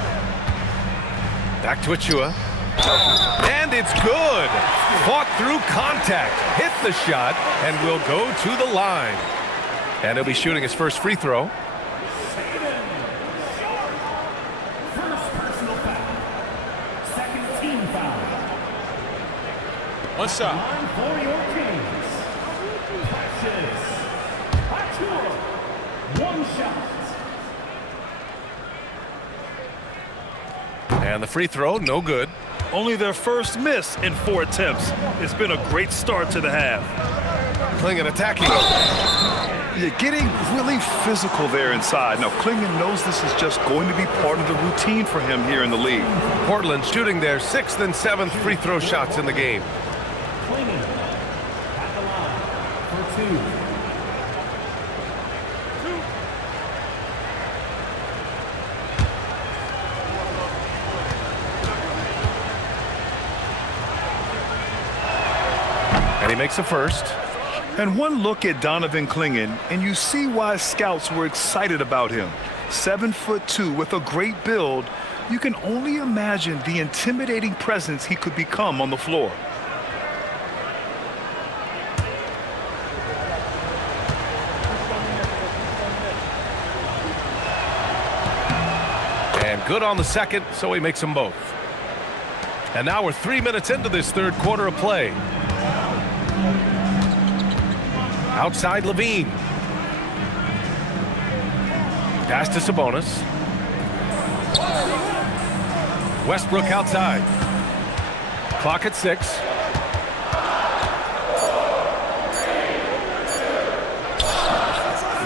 Back to Achua. And it's good. Fought through contact. Hit the shot and will go to the line. And he'll be shooting his first free throw. First personal foul. Second team foul. One shot. Line for your Kings. Precious. Achua. One shot. And the free throw, no good. Only their first miss in 4 attempts. It's been a great start to the half. Klingon attacking. You're getting really physical there inside. Now, Klingon knows this is just going to be part of the routine for him here in the league. Portland shooting their 6th and 7th free throw shots in the game. Klingon at the line for 2. And he makes a first. And one look at Donovan Klingon, and you see why scouts were excited about him. 7'2" with a great build. You can only imagine the intimidating presence he could become on the floor. And good on the second, so he makes them both. And now we're 3 minutes into this 3rd quarter of play. Outside Levine. Pass to Sabonis. Westbrook outside. Clock at 6.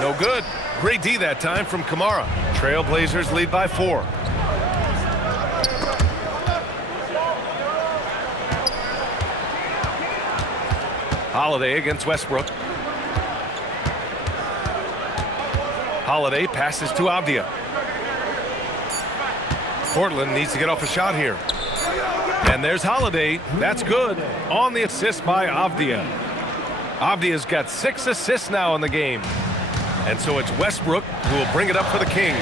No good. Great D that time from Kamara. Trailblazers lead by 4. Holiday against Westbrook. Holiday passes to Avdia. Portland needs to get off a shot here. And there's Holiday. That's good. On the assist by Avdia. Avdia's got 6 assists now in the game. And so it's Westbrook who will bring it up for the Kings.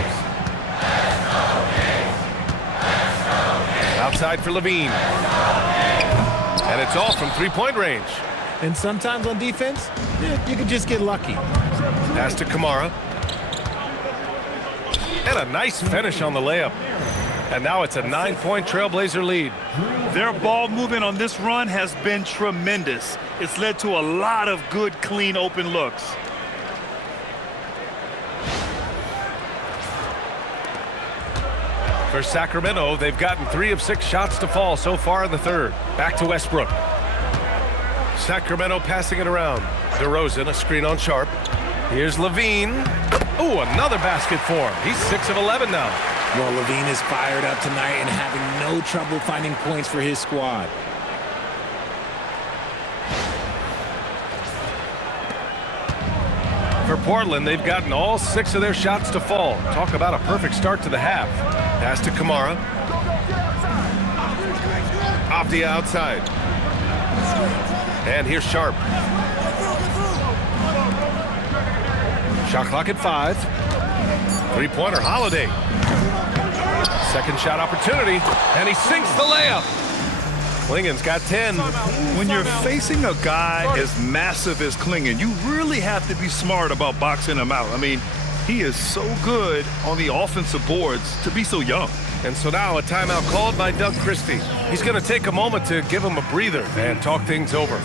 Outside for Levine. And it's all from 3-point range. And sometimes on defense, you can just get lucky. Pass to Kamara. And a nice finish on the layup. And now it's a 9-point Trailblazer lead. Their ball movement on this run has been tremendous. It's led to a lot of good, clean, open looks. For Sacramento, they've gotten 3 of 6 shots to fall so far in the 3rd. Back to Westbrook. Sacramento passing it around. DeRozan, a screen on Sharp. Here's Levine. Ooh, another basket for him. He's 6 of 11 now. Well, Levine is fired up tonight and having no trouble finding points for his squad. For Portland, they've gotten all 6 of their shots to fall. Talk about a perfect start to the half. Pass to Kamara. Avdia outside. And here's Sharp. Shot clock at 5. 3-pointer Holiday. Second shot opportunity, and he sinks the layup. Klingon's got 10. When you're facing a guy as massive as Klingon, you really have to be smart about boxing him out. I mean, he is so good on the offensive boards to be so young. And so now a timeout called by Doug Christie. He's going to take a moment to give him a breather and talk things over.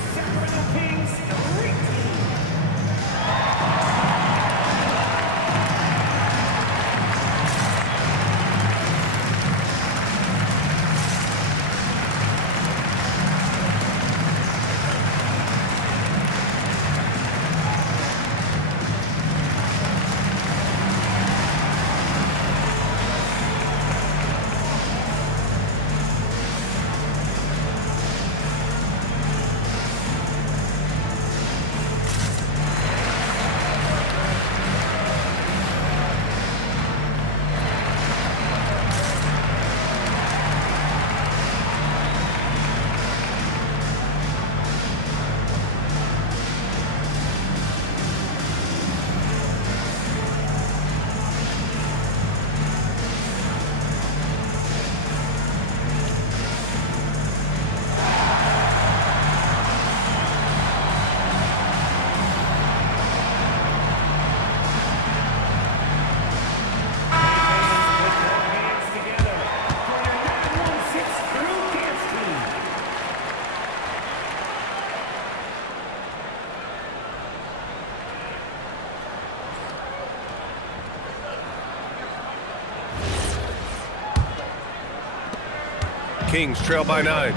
Kings trail by 9.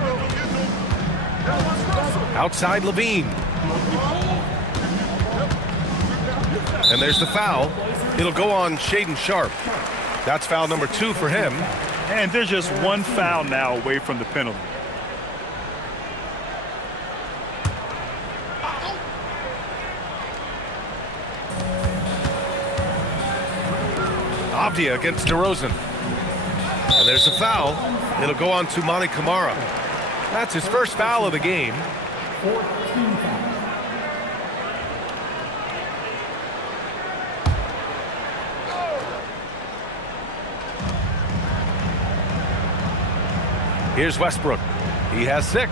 Outside Levine. And there's the foul. It'll go on Shaden Sharp. That's foul number 2 for him. And there's just one foul now away from the penalty. Avdia against DeRozan. And there's a foul. It'll go on to Monty Kamara. That's his first foul of the game. Here's Westbrook. He has 6.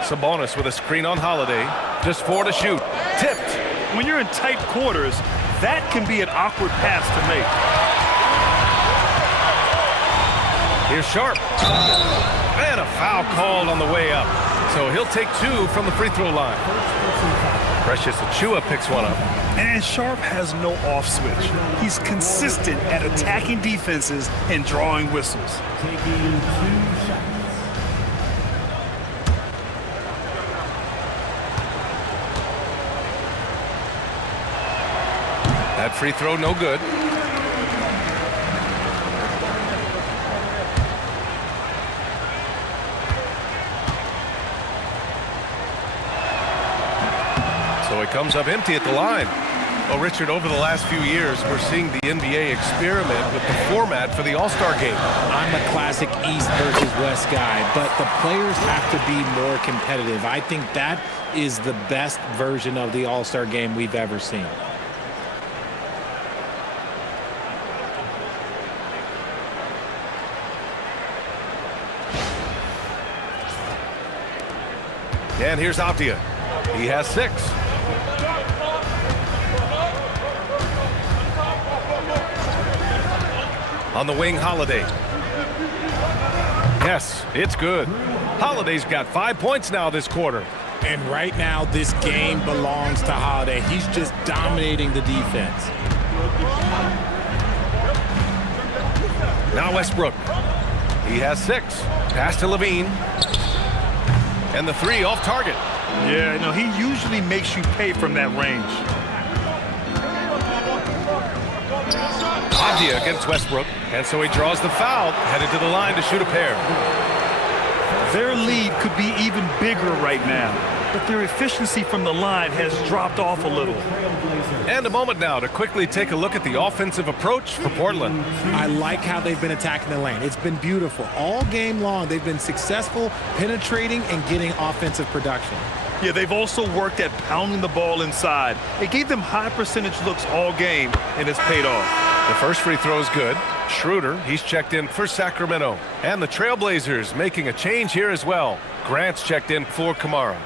Sabonis with a screen on Holiday. Just 4 to shoot. Tipped. When you're in tight quarters, that can be an awkward pass to make. Here's Sharp. And a foul called on the way up. So he'll take 2 from the free throw line. Precious Achiuwa picks one up. And Sharp has no off switch. He's consistent at attacking defenses and drawing whistles. Taking 2 shots. That free throw no good. So it comes up empty at the line. Well, Richard, over the last few years, we're seeing the NBA experiment with the format for the All-Star game. I'm a classic East versus West guy, but the players have to be more competitive. I think that is the best version of the All-Star game we've ever seen. And here's Avdia. He has 6. On the wing, Holiday. Yes, it's good. Holiday's got 5 points now this quarter. And right now, this game belongs to Holiday. He's just dominating the defense. Now Westbrook. He has 6. Pass to Levine. And the 3 off target. Yeah, no, he usually makes you pay from that range. Avdia against Westbrook. And so he draws the foul, headed to the line to shoot a pair. Their lead could be even bigger right now, but their efficiency from the line has dropped off a little. And a moment now to quickly take a look at the offensive approach for Portland. I like how they've been attacking the lane. It's been beautiful. All game long, they've been successful penetrating and getting offensive production. Yeah, they've also worked at pounding the ball inside. It gave them high percentage looks all game, and it's paid off. The first free throw is good. Schroeder, he's checked in for Sacramento. And the Trailblazers making a change here as well. Grant's checked in for Kamara.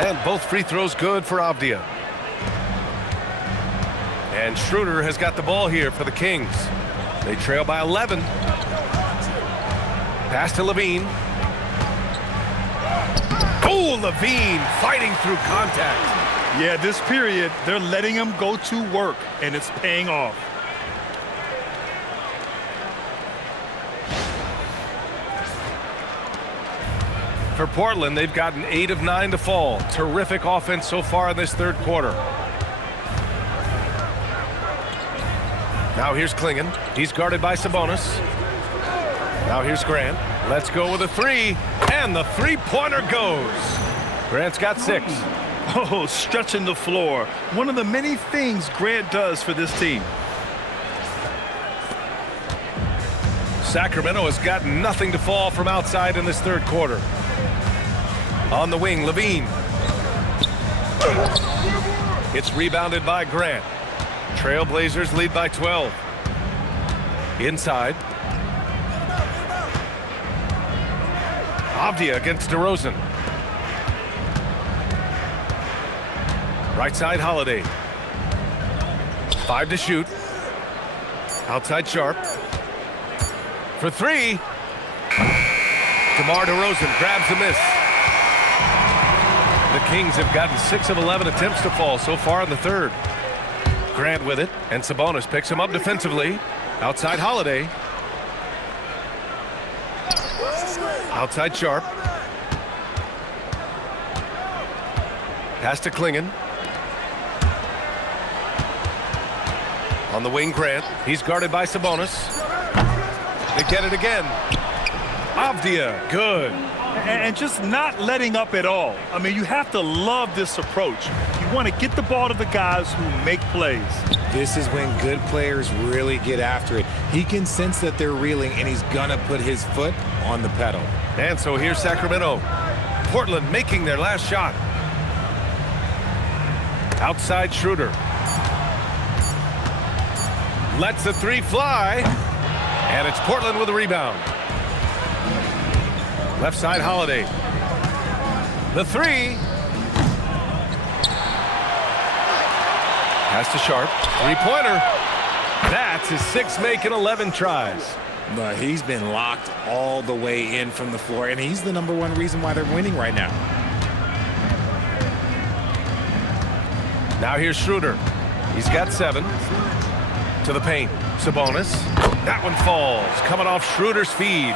And both free throws good for Avdia. And Schroeder has got the ball here for the Kings. They trail by 11. Pass to Levine. Oh, Levine fighting through contact. Yeah, this period, they're letting him go to work, and it's paying off. For Portland, they've gotten 8 of 9 to fall. Terrific offense so far in this third quarter. Now here's Klingon. He's guarded by Sabonis. Now here's Grant. Let's go with a 3. And the three-pointer goes. Grant's got 6. Oh, stretching the floor. One of the many things Grant does for this team. Sacramento has got nothing to fall from outside in this third quarter. On the wing, Levine. It's rebounded by Grant. Trailblazers lead by 12. Inside. Avdia against DeRozan. Right side, Holiday. 5 to shoot. Outside Sharp. For 3. DeMar DeRozan grabs the miss. The Kings have gotten 6 of 11 attempts to fall so far in the third. Grant with it, and Sabonis picks him up defensively. Outside Holiday. Outside Sharp. Pass to Klingon. On the wing, Grant. He's guarded by Sabonis. They get it again. Avdia, good. And just not letting up at all. I mean, you have to love this approach. You want to get the ball to the guys who make plays. This is when good players really get after it. He can sense that they're reeling, and he's going to put his foot on the pedal. And so here's Sacramento. Portland making their last shot. Outside Schroeder. Lets the three fly. And it's Portland with a rebound. Left side Holiday. The three. Pass to Sharp. Three-pointer. That's his 6th make in 11 tries. But he's been locked all the way in from the floor, and he's the #1 reason why they're winning right now. Now here's Schroeder. He's got 7. To the paint. Sabonis. That one falls. Coming off Schroeder's feed.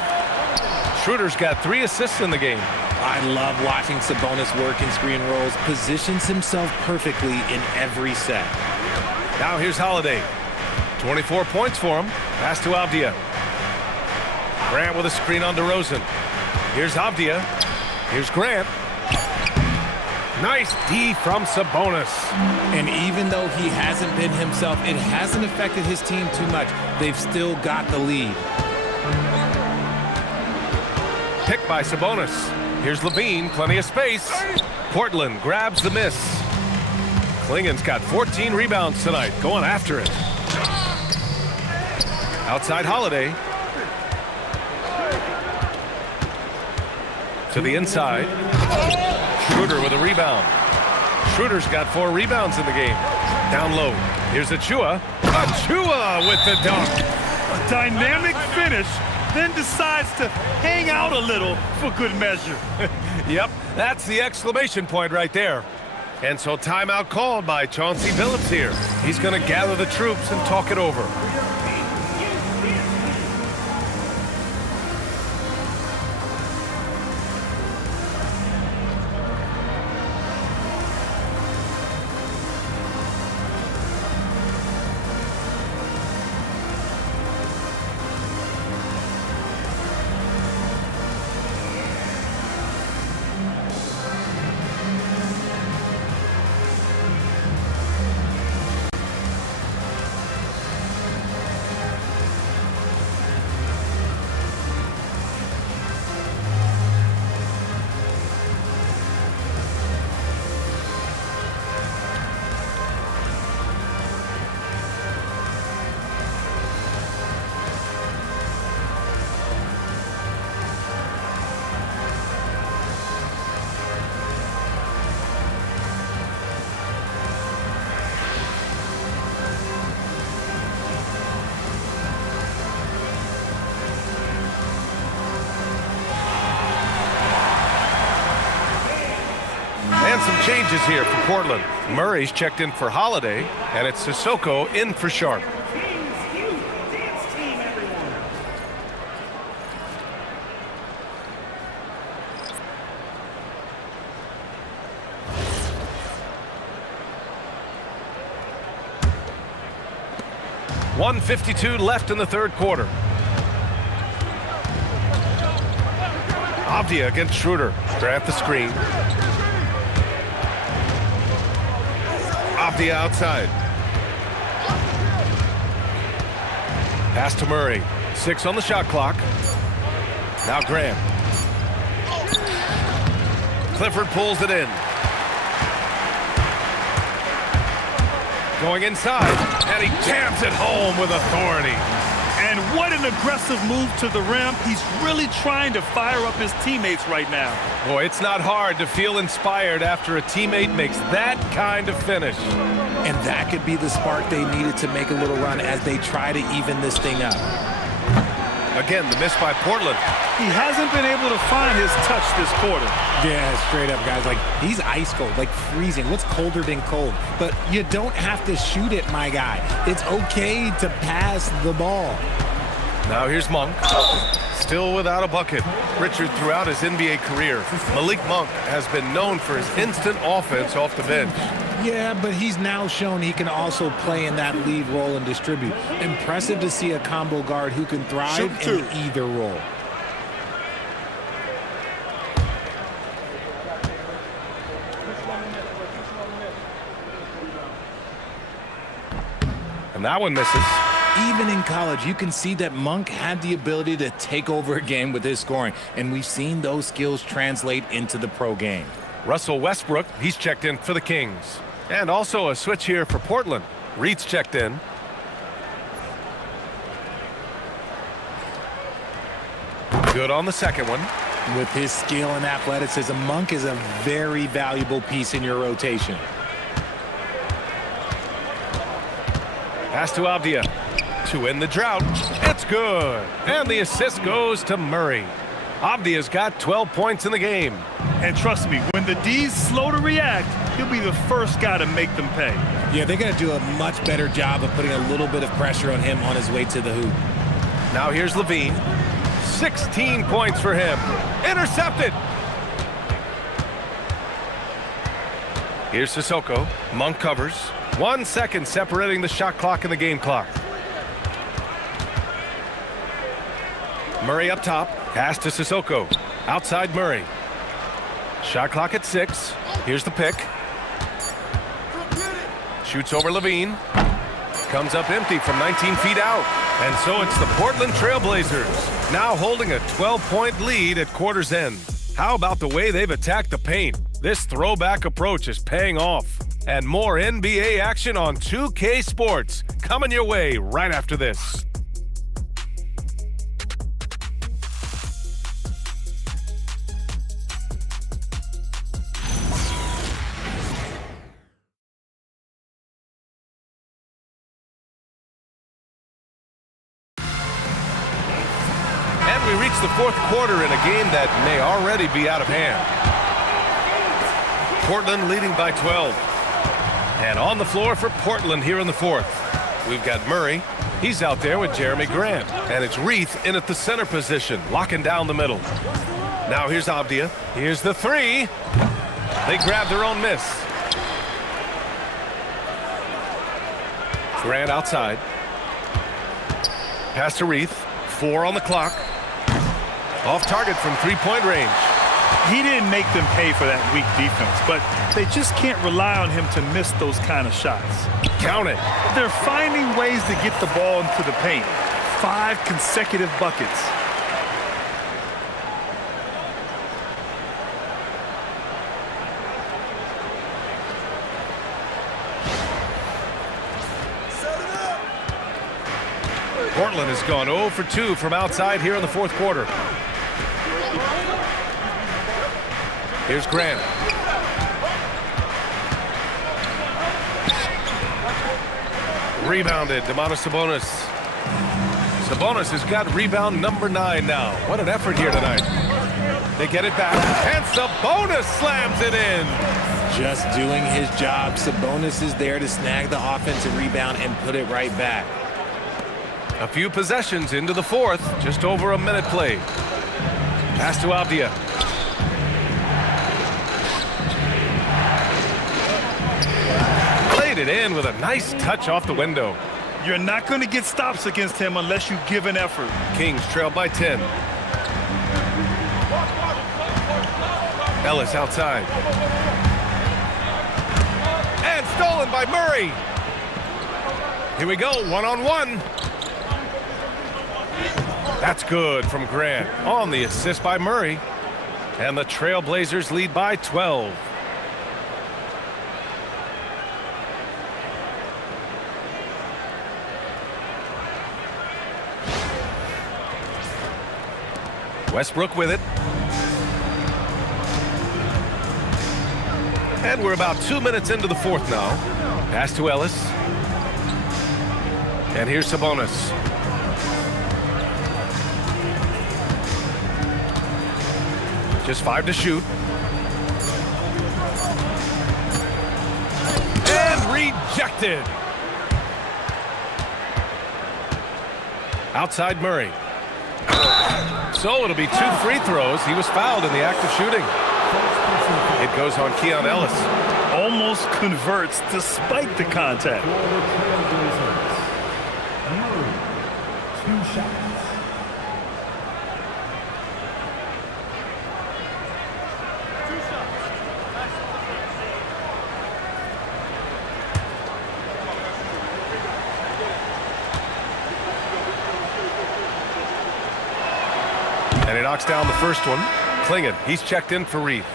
Schroeder's got 3 assists in the game. I love watching Sabonis work in screen rolls. Positions himself perfectly in every set. Now here's Holiday. 24 points for him. Pass to Avdia. Grant with a screen on DeRozan. Here's Avdia. Here's Grant. Nice D from Sabonis. And even though he hasn't been himself, it hasn't affected his team too much. They've still got the lead. Picked by Sabonis. Here's Levine, plenty of space. Portland grabs the miss. Klingon's got 14 rebounds tonight, going after it. Outside Holiday. To the inside. Schroeder with a rebound. Schroeder's got 4 rebounds in the game. Down low. Here's Achua. Achua with the dunk. A dynamic finish, then decides to hang out a little for good measure. Yep, that's the exclamation point right there. And so timeout called by Chauncey Billups here. He's going to gather the troops and talk it over. Some changes here for Portland. Murray's checked in for Holiday, and it's Sissoko in for Sharp. .152 left in the third quarter. Avdia against Schroeder. Grant the screen. Avdia outside. Pass to Murray. 6 on the shot clock. Now Grant. Clifford pulls it in. Going inside, and he jams it home with authority. And what an aggressive move to the rim. He's really trying to fire up his teammates right now. Boy, it's not hard to feel inspired after a teammate makes that kind of finish. And that could be the spark they needed to make a little run as they try to even this thing up. Again, the miss by Portland. He hasn't been able to find his touch this quarter. Yeah, straight up, guys. Like, he's ice cold, like freezing. What's colder than cold? But you don't have to shoot it, my guy. It's okay to pass the ball. Now here's Monk. Still without a bucket. Richard, throughout his NBA career, Malik Monk has been known for his instant offense off the bench. Yeah, but he's now shown he can also play in that lead role and distribute. Impressive to see a combo guard who can thrive in either role. And that one misses. Even in college, you can see that Monk had the ability to take over a game with his scoring, and we've seen those skills translate into the pro game. Russell Westbrook, he's checked in for the Kings. And also a switch here for Portland. Reed's checked in. Good on the second one. With his skill and athleticism, Monk is a very valuable piece in your rotation. Pass to Avdia. To end the drought. It's good. And the assist goes to Murray. Avdia's got 12 points in the game. And trust me, when the D's slow to react, he'll be the first guy to make them pay. Yeah, they're going to do a much better job of putting a little bit of pressure on him on his way to the hoop. Now here's Levine. 16 points for him. Intercepted. Here's Sissoko. Monk covers. 1 second separating the shot clock and the game clock. Murray up top. Pass to Sissoko. Outside Murray. Shot clock at 6. Here's the pick. Shoots over Levine. Comes up empty from 19 feet out. And so it's the Portland Trail Blazers, now holding a 12-point lead at quarter's end. How about the way they've attacked the paint? This throwback approach is paying off. And more NBA action on 2K Sports coming your way right after this. We reach the fourth quarter in a game that may already be out of hand. Portland leading by 12. And on the floor for Portland here in the fourth. We've got Murray. He's out there with Jeremy Grant. And it's Reith in at the center position, locking down the middle. Now here's Avdia. Here's the three. They grab their own miss. Grant outside. Pass to Reith. 4 on the clock. Off target from three-point range. He didn't make them pay for that weak defense, but they just can't rely on him to miss those kind of shots. Count it. They're finding ways to get the ball into the paint. 5 consecutive buckets. Portland has gone 0 for 2 from outside here in the fourth quarter. Here's Grant. Rebounded, Domantas Sabonis. Sabonis has got rebound number 9 now. What an effort here tonight. They get it back, and Sabonis slams it in. Just doing his job. Sabonis is there to snag the offensive rebound and put it right back. A few possessions into the fourth, just over a minute played. Pass to Avdia. Played it in with a nice touch off the window. You're not going to get stops against him unless you give an effort. Kings trail by 10. Ellis outside. And stolen by Murray. Here we go, one-on-one. That's good from Grant on the assist by Murray. And the Trailblazers lead by 12. Westbrook with it. And we're about 2 minutes into the fourth now. Pass to Ellis. And here's Sabonis. Just 5 to shoot. And rejected. Outside Murray. So it'll be 2 free throws. He was fouled in the act of shooting. It goes on Keon Ellis. Almost converts despite the contact. Murray, 2 shots. And he knocks down the first one. Klingon, he's checked in for Reith.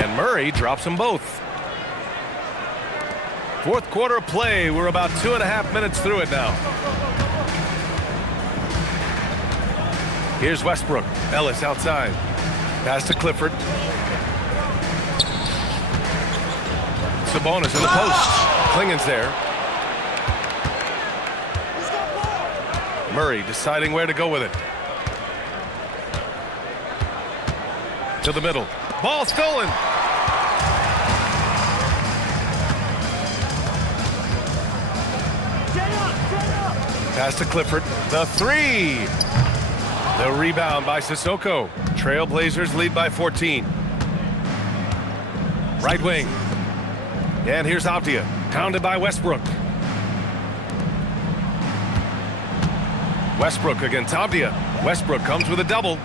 And Murray drops them both. Fourth quarter of play. We're about 2.5 minutes through it now. Here's Westbrook. Ellis outside. Pass to Clifford. Sabonis in the post. Klingon's there. Murray deciding where to go with it. To the middle. Ball stolen. Pass to Clifford. The 3. The rebound by Sissoko. Trailblazers lead by 14. Right wing. And here's Avdia. Pounded by Westbrook. Westbrook against Avdia. Westbrook comes with a double.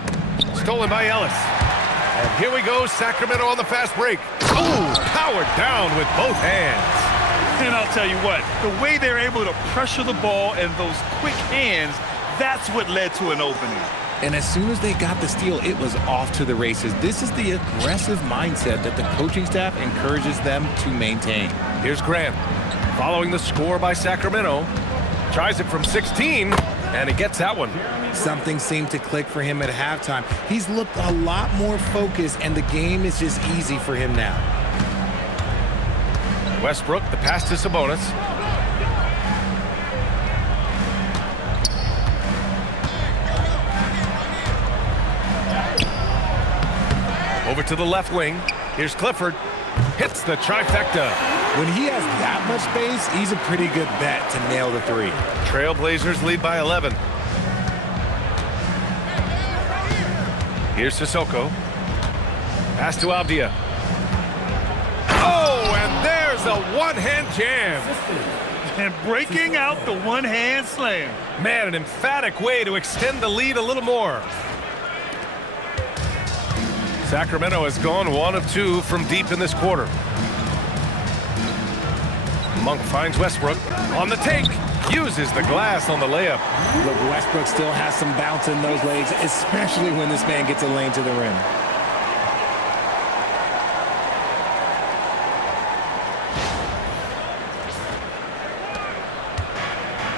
Stolen by Ellis. And here we go, Sacramento on the fast break. Oh, powered down with both hands. And I'll tell you what, the way they're able to pressure the ball and those quick hands, that's what led to an opening. And as soon as they got the steal, it was off to the races. This is the aggressive mindset that the coaching staff encourages them to maintain. Here's Grant, following the score by Sacramento. Tries it from 16, and he gets that one. Something seemed to click for him at halftime. He's looked a lot more focused, and the game is just easy for him now. Westbrook, the pass to Sabonis. Over to the left wing. Here's Clifford. Hits the trifecta. When he has that much space, he's a pretty good bet to nail the 3. Trailblazers lead by 11. Here's Sissoko. Pass to Avdia. Oh, and there's a one-hand jam. And breaking out the one-hand slam. Man, an emphatic way to extend the lead a little more. Sacramento has gone 1 of 2 from deep in this quarter. Monk finds Westbrook on the take. Uses the glass on the layup. Look, Westbrook still has some bounce in those legs, especially when this man gets a lane to the rim.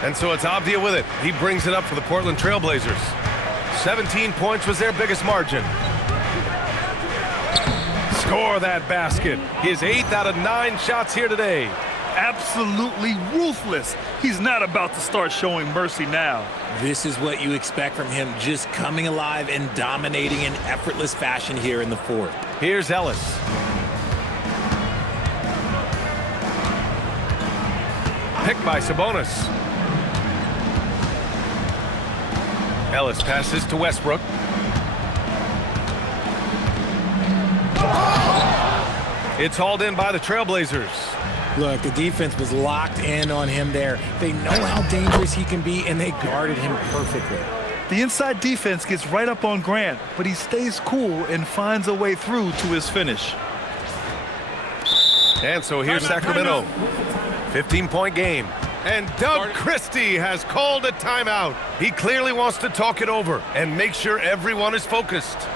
And so it's Avdia with it. He brings it up for the Portland Trailblazers. 17 points was their biggest margin. Score that basket. His 8th out of 9 shots here today. Absolutely ruthless. He's not about to start showing mercy now. This is what you expect from him, just coming alive and dominating in effortless fashion here in the 4th. Here's Ellis. Picked by Sabonis. Ellis passes to Westbrook. It's hauled in by the Trailblazers. Look, the defense was locked in on him there. They know how dangerous he can be, and they guarded him perfectly. The inside defense gets right up on Grant, but he stays cool and finds a way through to his finish. And so here's Sacramento. 15-point game. And Doug Christie has called a timeout. He clearly wants to talk it over and make sure everyone is focused.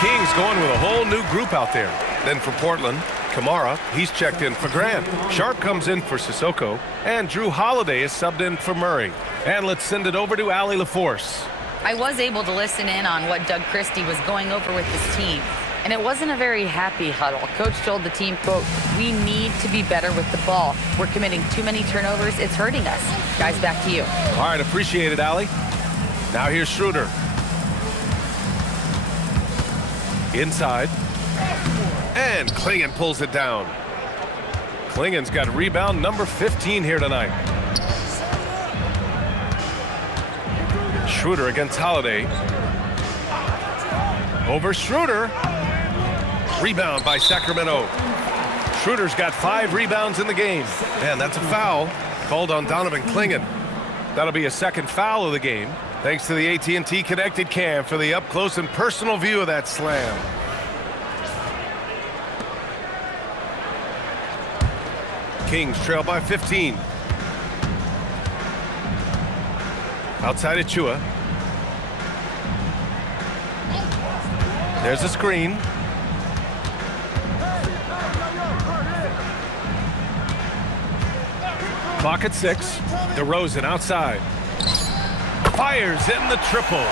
Kings going with a whole new group out there. Then for Portland, Kamara, he's checked in for Grant. Sharp comes in for Sissoko, and Drew Holiday is subbed in for Murray. And let's send it over to Allie LaForce. I was able to listen in on what Doug Christie was going over with his team, and it wasn't a very happy huddle. Coach told the team, quote, "We need to be better with the ball. We're committing too many turnovers. It's hurting us." Guys, back to you. All right, appreciate it, Allie. Now here's Schroeder. Inside. And Klingon pulls it down. Klingon's got rebound number 15 here tonight. Schroeder against Holiday. Over Schroeder. Rebound by Sacramento. Schroeder's got 5 rebounds in the game. And that's a foul called on Donovan Klingon. That'll be a second foul of the game. Thanks to the AT&T Connected Cam for the up-close and personal view of that slam. Kings trail by 15. Outside Achua. There's a screen. Clock at 6. DeRozan outside. Fires in the triple.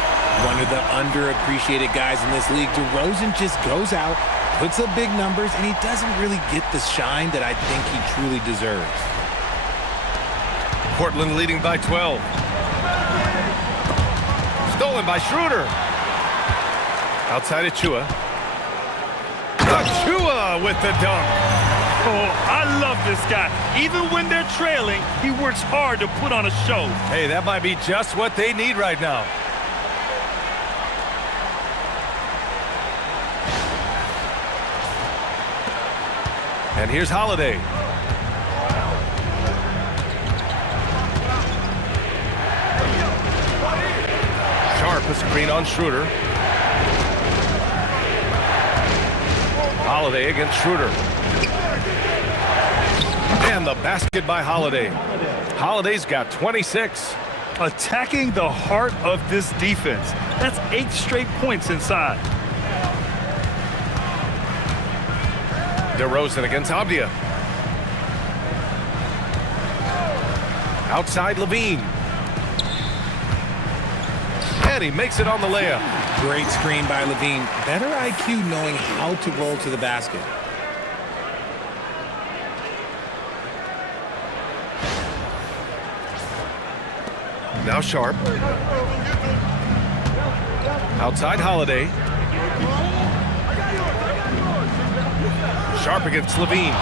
One of the underappreciated guys in this league. DeRozan just goes out, puts up big numbers, and he doesn't really get the shine that I think he truly deserves. Portland leading by 12. Stolen by Schroeder. Outside Achua. Achua with the dunk. Oh, I love this guy. Even when they're trailing, he works hard to put on a show. Hey, that might be just what they need right now. And here's Holiday. Sharp a screen on Schroeder. Holiday against Schroeder. And the basket by Holiday. Holiday's got 26. Attacking the heart of this defense. That's 8 straight points inside. DeRozan against Avdia. Outside Levine. And he makes it on the layup. Great screen by Levine. Better IQ knowing how to roll to the basket. Now Sharp. Outside Holiday. Sharp against Levine.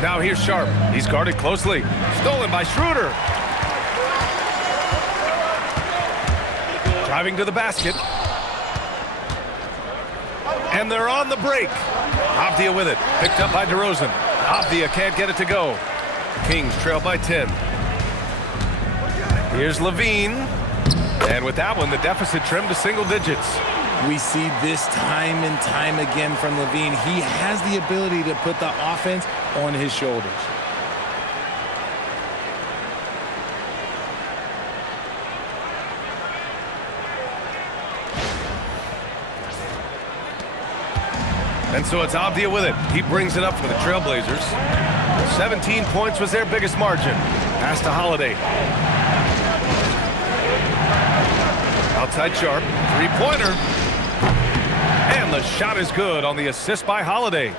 Now here's Sharp. He's guarded closely. Stolen by Schroeder. Driving to the basket. And they're on the break. Avdia with it. Picked up by DeRozan. Avdia can't get it to go. Kings trail by 10. Here's Levine. And with that one, the deficit trimmed to single digits. We see this time and time again from Levine. He has the ability to put the offense on his shoulders. And so it's Avdia with it. He brings it up for the Trailblazers. 17 points was their biggest margin. Pass to Holiday. Outside Sharp. Three-pointer. And the shot is good on the assist by Holiday.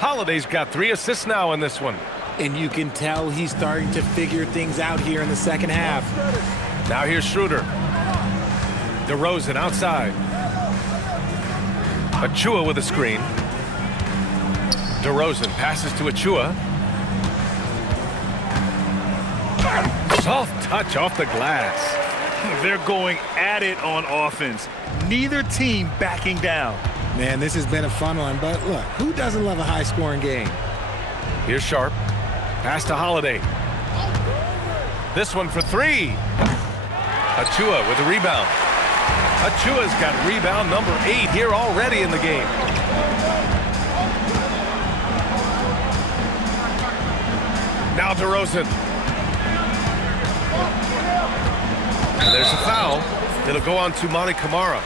Holiday's got 3 assists now in this one. And you can tell he's starting to figure things out here in the second half. Now here's Schroeder. DeRozan outside. Achua with a screen. DeRozan passes to Achua. Soft touch off the glass. They're going at it on offense. Neither team backing down. Man, this has been a fun one, but look, who doesn't love a high-scoring game? Here's Sharp. Pass to Holiday. This one for 3. Achua with the rebound. Achua's got rebound number 8 here already in the game. Now DeRozan. And there's a foul. It'll go on to Monty Kamara.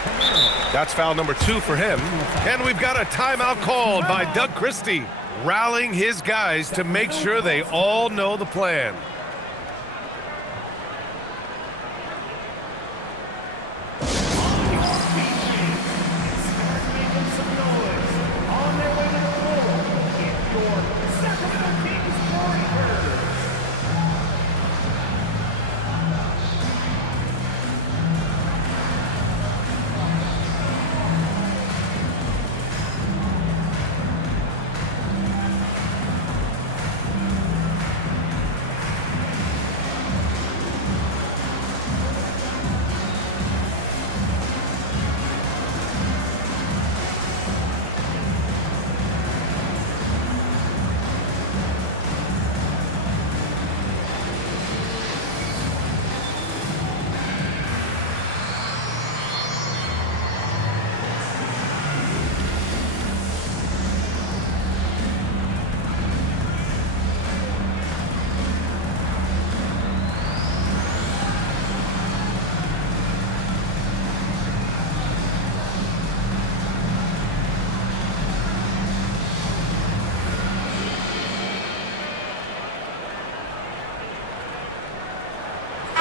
That's foul number 2 for him. And we've got a timeout called by Doug Christie, rallying his guys to make sure they all know the plan.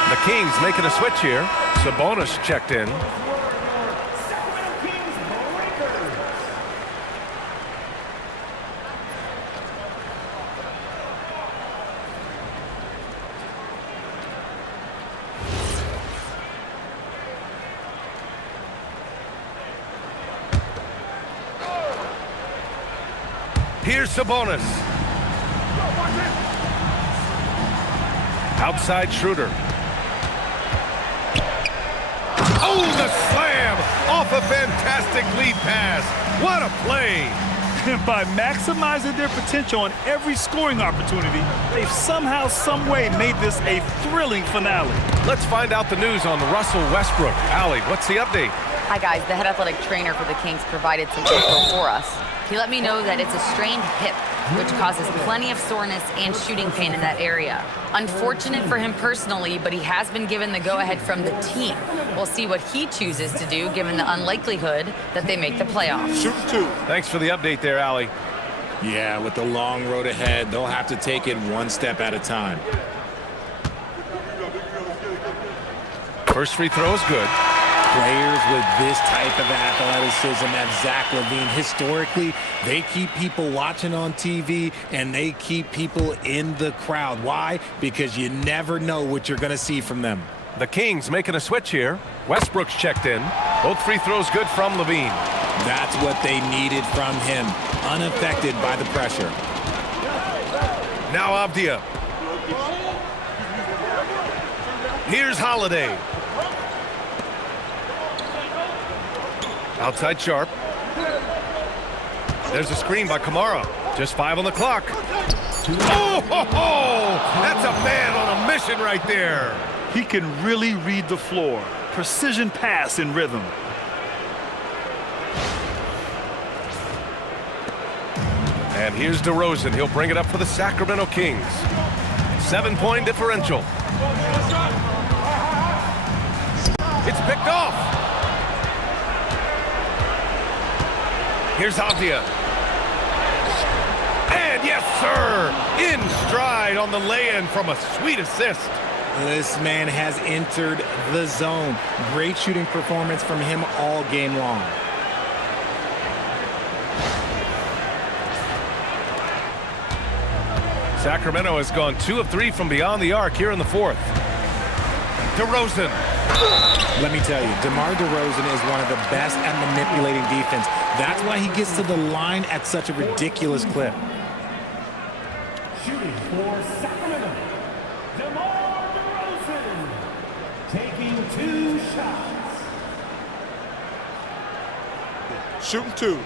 The Kings making a switch here. Sabonis checked in. Here's Sabonis. Outside Schroeder. Oh, the slam off a fantastic lead pass. What a play. By maximizing their potential on every scoring opportunity, they've somehow, some way made this a thrilling finale. Let's find out the news on Russell Westbrook. Allie, what's the update? Hi, guys. The head athletic trainer for the Kings provided some info for us. He let me know that it's a strained hip, which causes plenty of soreness and shooting pain in that area. Unfortunate for him personally, but he has been given the go-ahead from the team. We'll see what he chooses to do, given the unlikelihood that they make the playoffs. Shoot 2. Thanks for the update there, Allie. Yeah, with the long road ahead, they'll have to take it one step at a time. First free throw is good. Players with this type of athleticism as Zach LaVine, historically, they keep people watching on TV and they keep people in the crowd. Why? Because you never know what you're going to see from them. The Kings making a switch here. Westbrook's checked in. Both free throws good from LaVine. That's what they needed from him, unaffected by the pressure. Now Avdia. Here's Holiday. Outside Sharp. There's a screen by Kamara. Just 5 on the clock. Oh, ho, ho! That's a man on a mission right there. He can really read the floor. Precision pass in rhythm. And here's DeRozan. He'll bring it up for the Sacramento Kings. 7-point differential. It's picked off. Here's Avdia. And yes, sir, in stride on the lay-in from a sweet assist. This man has entered the zone. Great shooting performance from him all game long. Sacramento has gone 2 of 3 from beyond the arc here in the 4th. DeRozan. Let me tell you, DeMar DeRozan is one of the best at manipulating defense. That's why he gets to the line at such a ridiculous clip. Shooting for Sacramento, DeMar DeRozan, taking 2 shots. Shooting 2.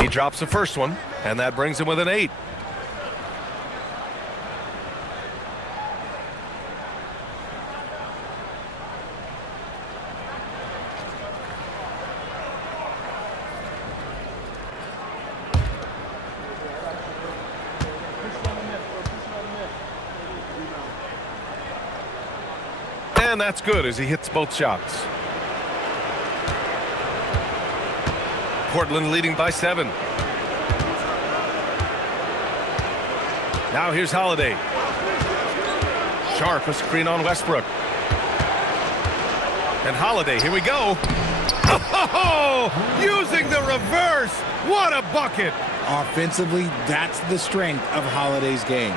He drops the first one, and that brings him within 8. And that's good as he hits both shots. Portland leading by 7. Now here's Holiday. Sharp a screen on Westbrook. And Holiday, here we go. Oh, using the reverse. What a bucket. Offensively, that's the strength of Holiday's game.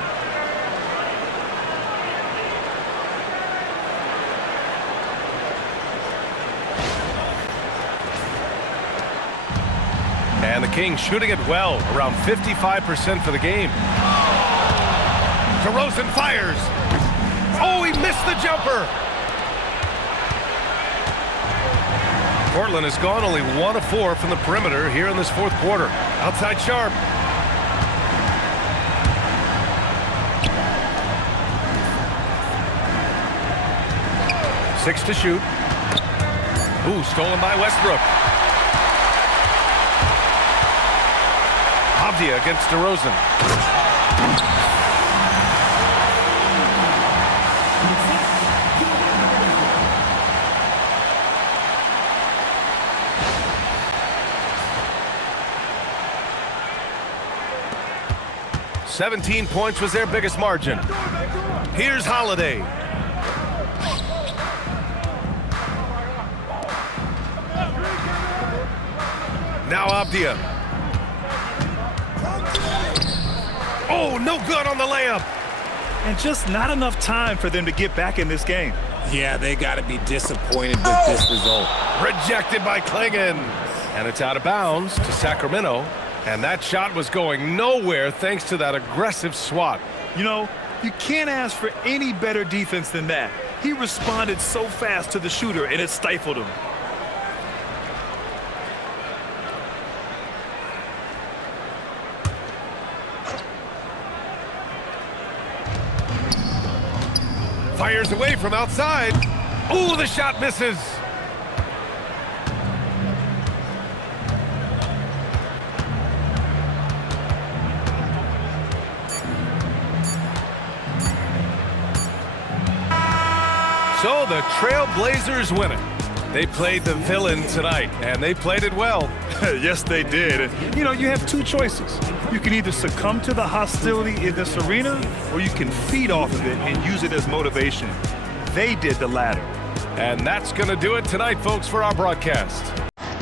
And the Kings shooting it well, around 55% for the game. DeRozan fires. Oh, he missed the jumper. Portland has gone only 1 of 4 from the perimeter here in this fourth quarter. Outside Sharp. Six to shoot. Ooh, stolen by Westbrook. Avdia against DeRozan. 17 points was their biggest margin. Here's Holiday. Now Avdia. Oh, no good on the layup. And just not enough time for them to get back in this game. Yeah, they got to be disappointed with this result. Rejected by Klingon. And it's out of bounds to Sacramento. And that shot was going nowhere thanks to that aggressive swat. You know, you can't ask for any better defense than that. He responded so fast to the shooter, and it stifled him. Fires away from outside. Ooh, the shot misses. So the Trailblazers win it. They played the villain tonight, and they played it well. Yes, they did. And, you know, you have two choices. You can either succumb to the hostility in this arena, or you can feed off of it and use it as motivation. They did the latter. And that's going to do it tonight, folks, for our broadcast.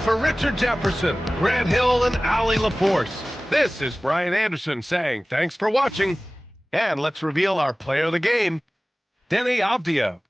For Richard Jefferson, Grant Hill, and Ali LaForce, this is Brian Anderson saying thanks for watching. And let's reveal our player of the game, Denny Avdia.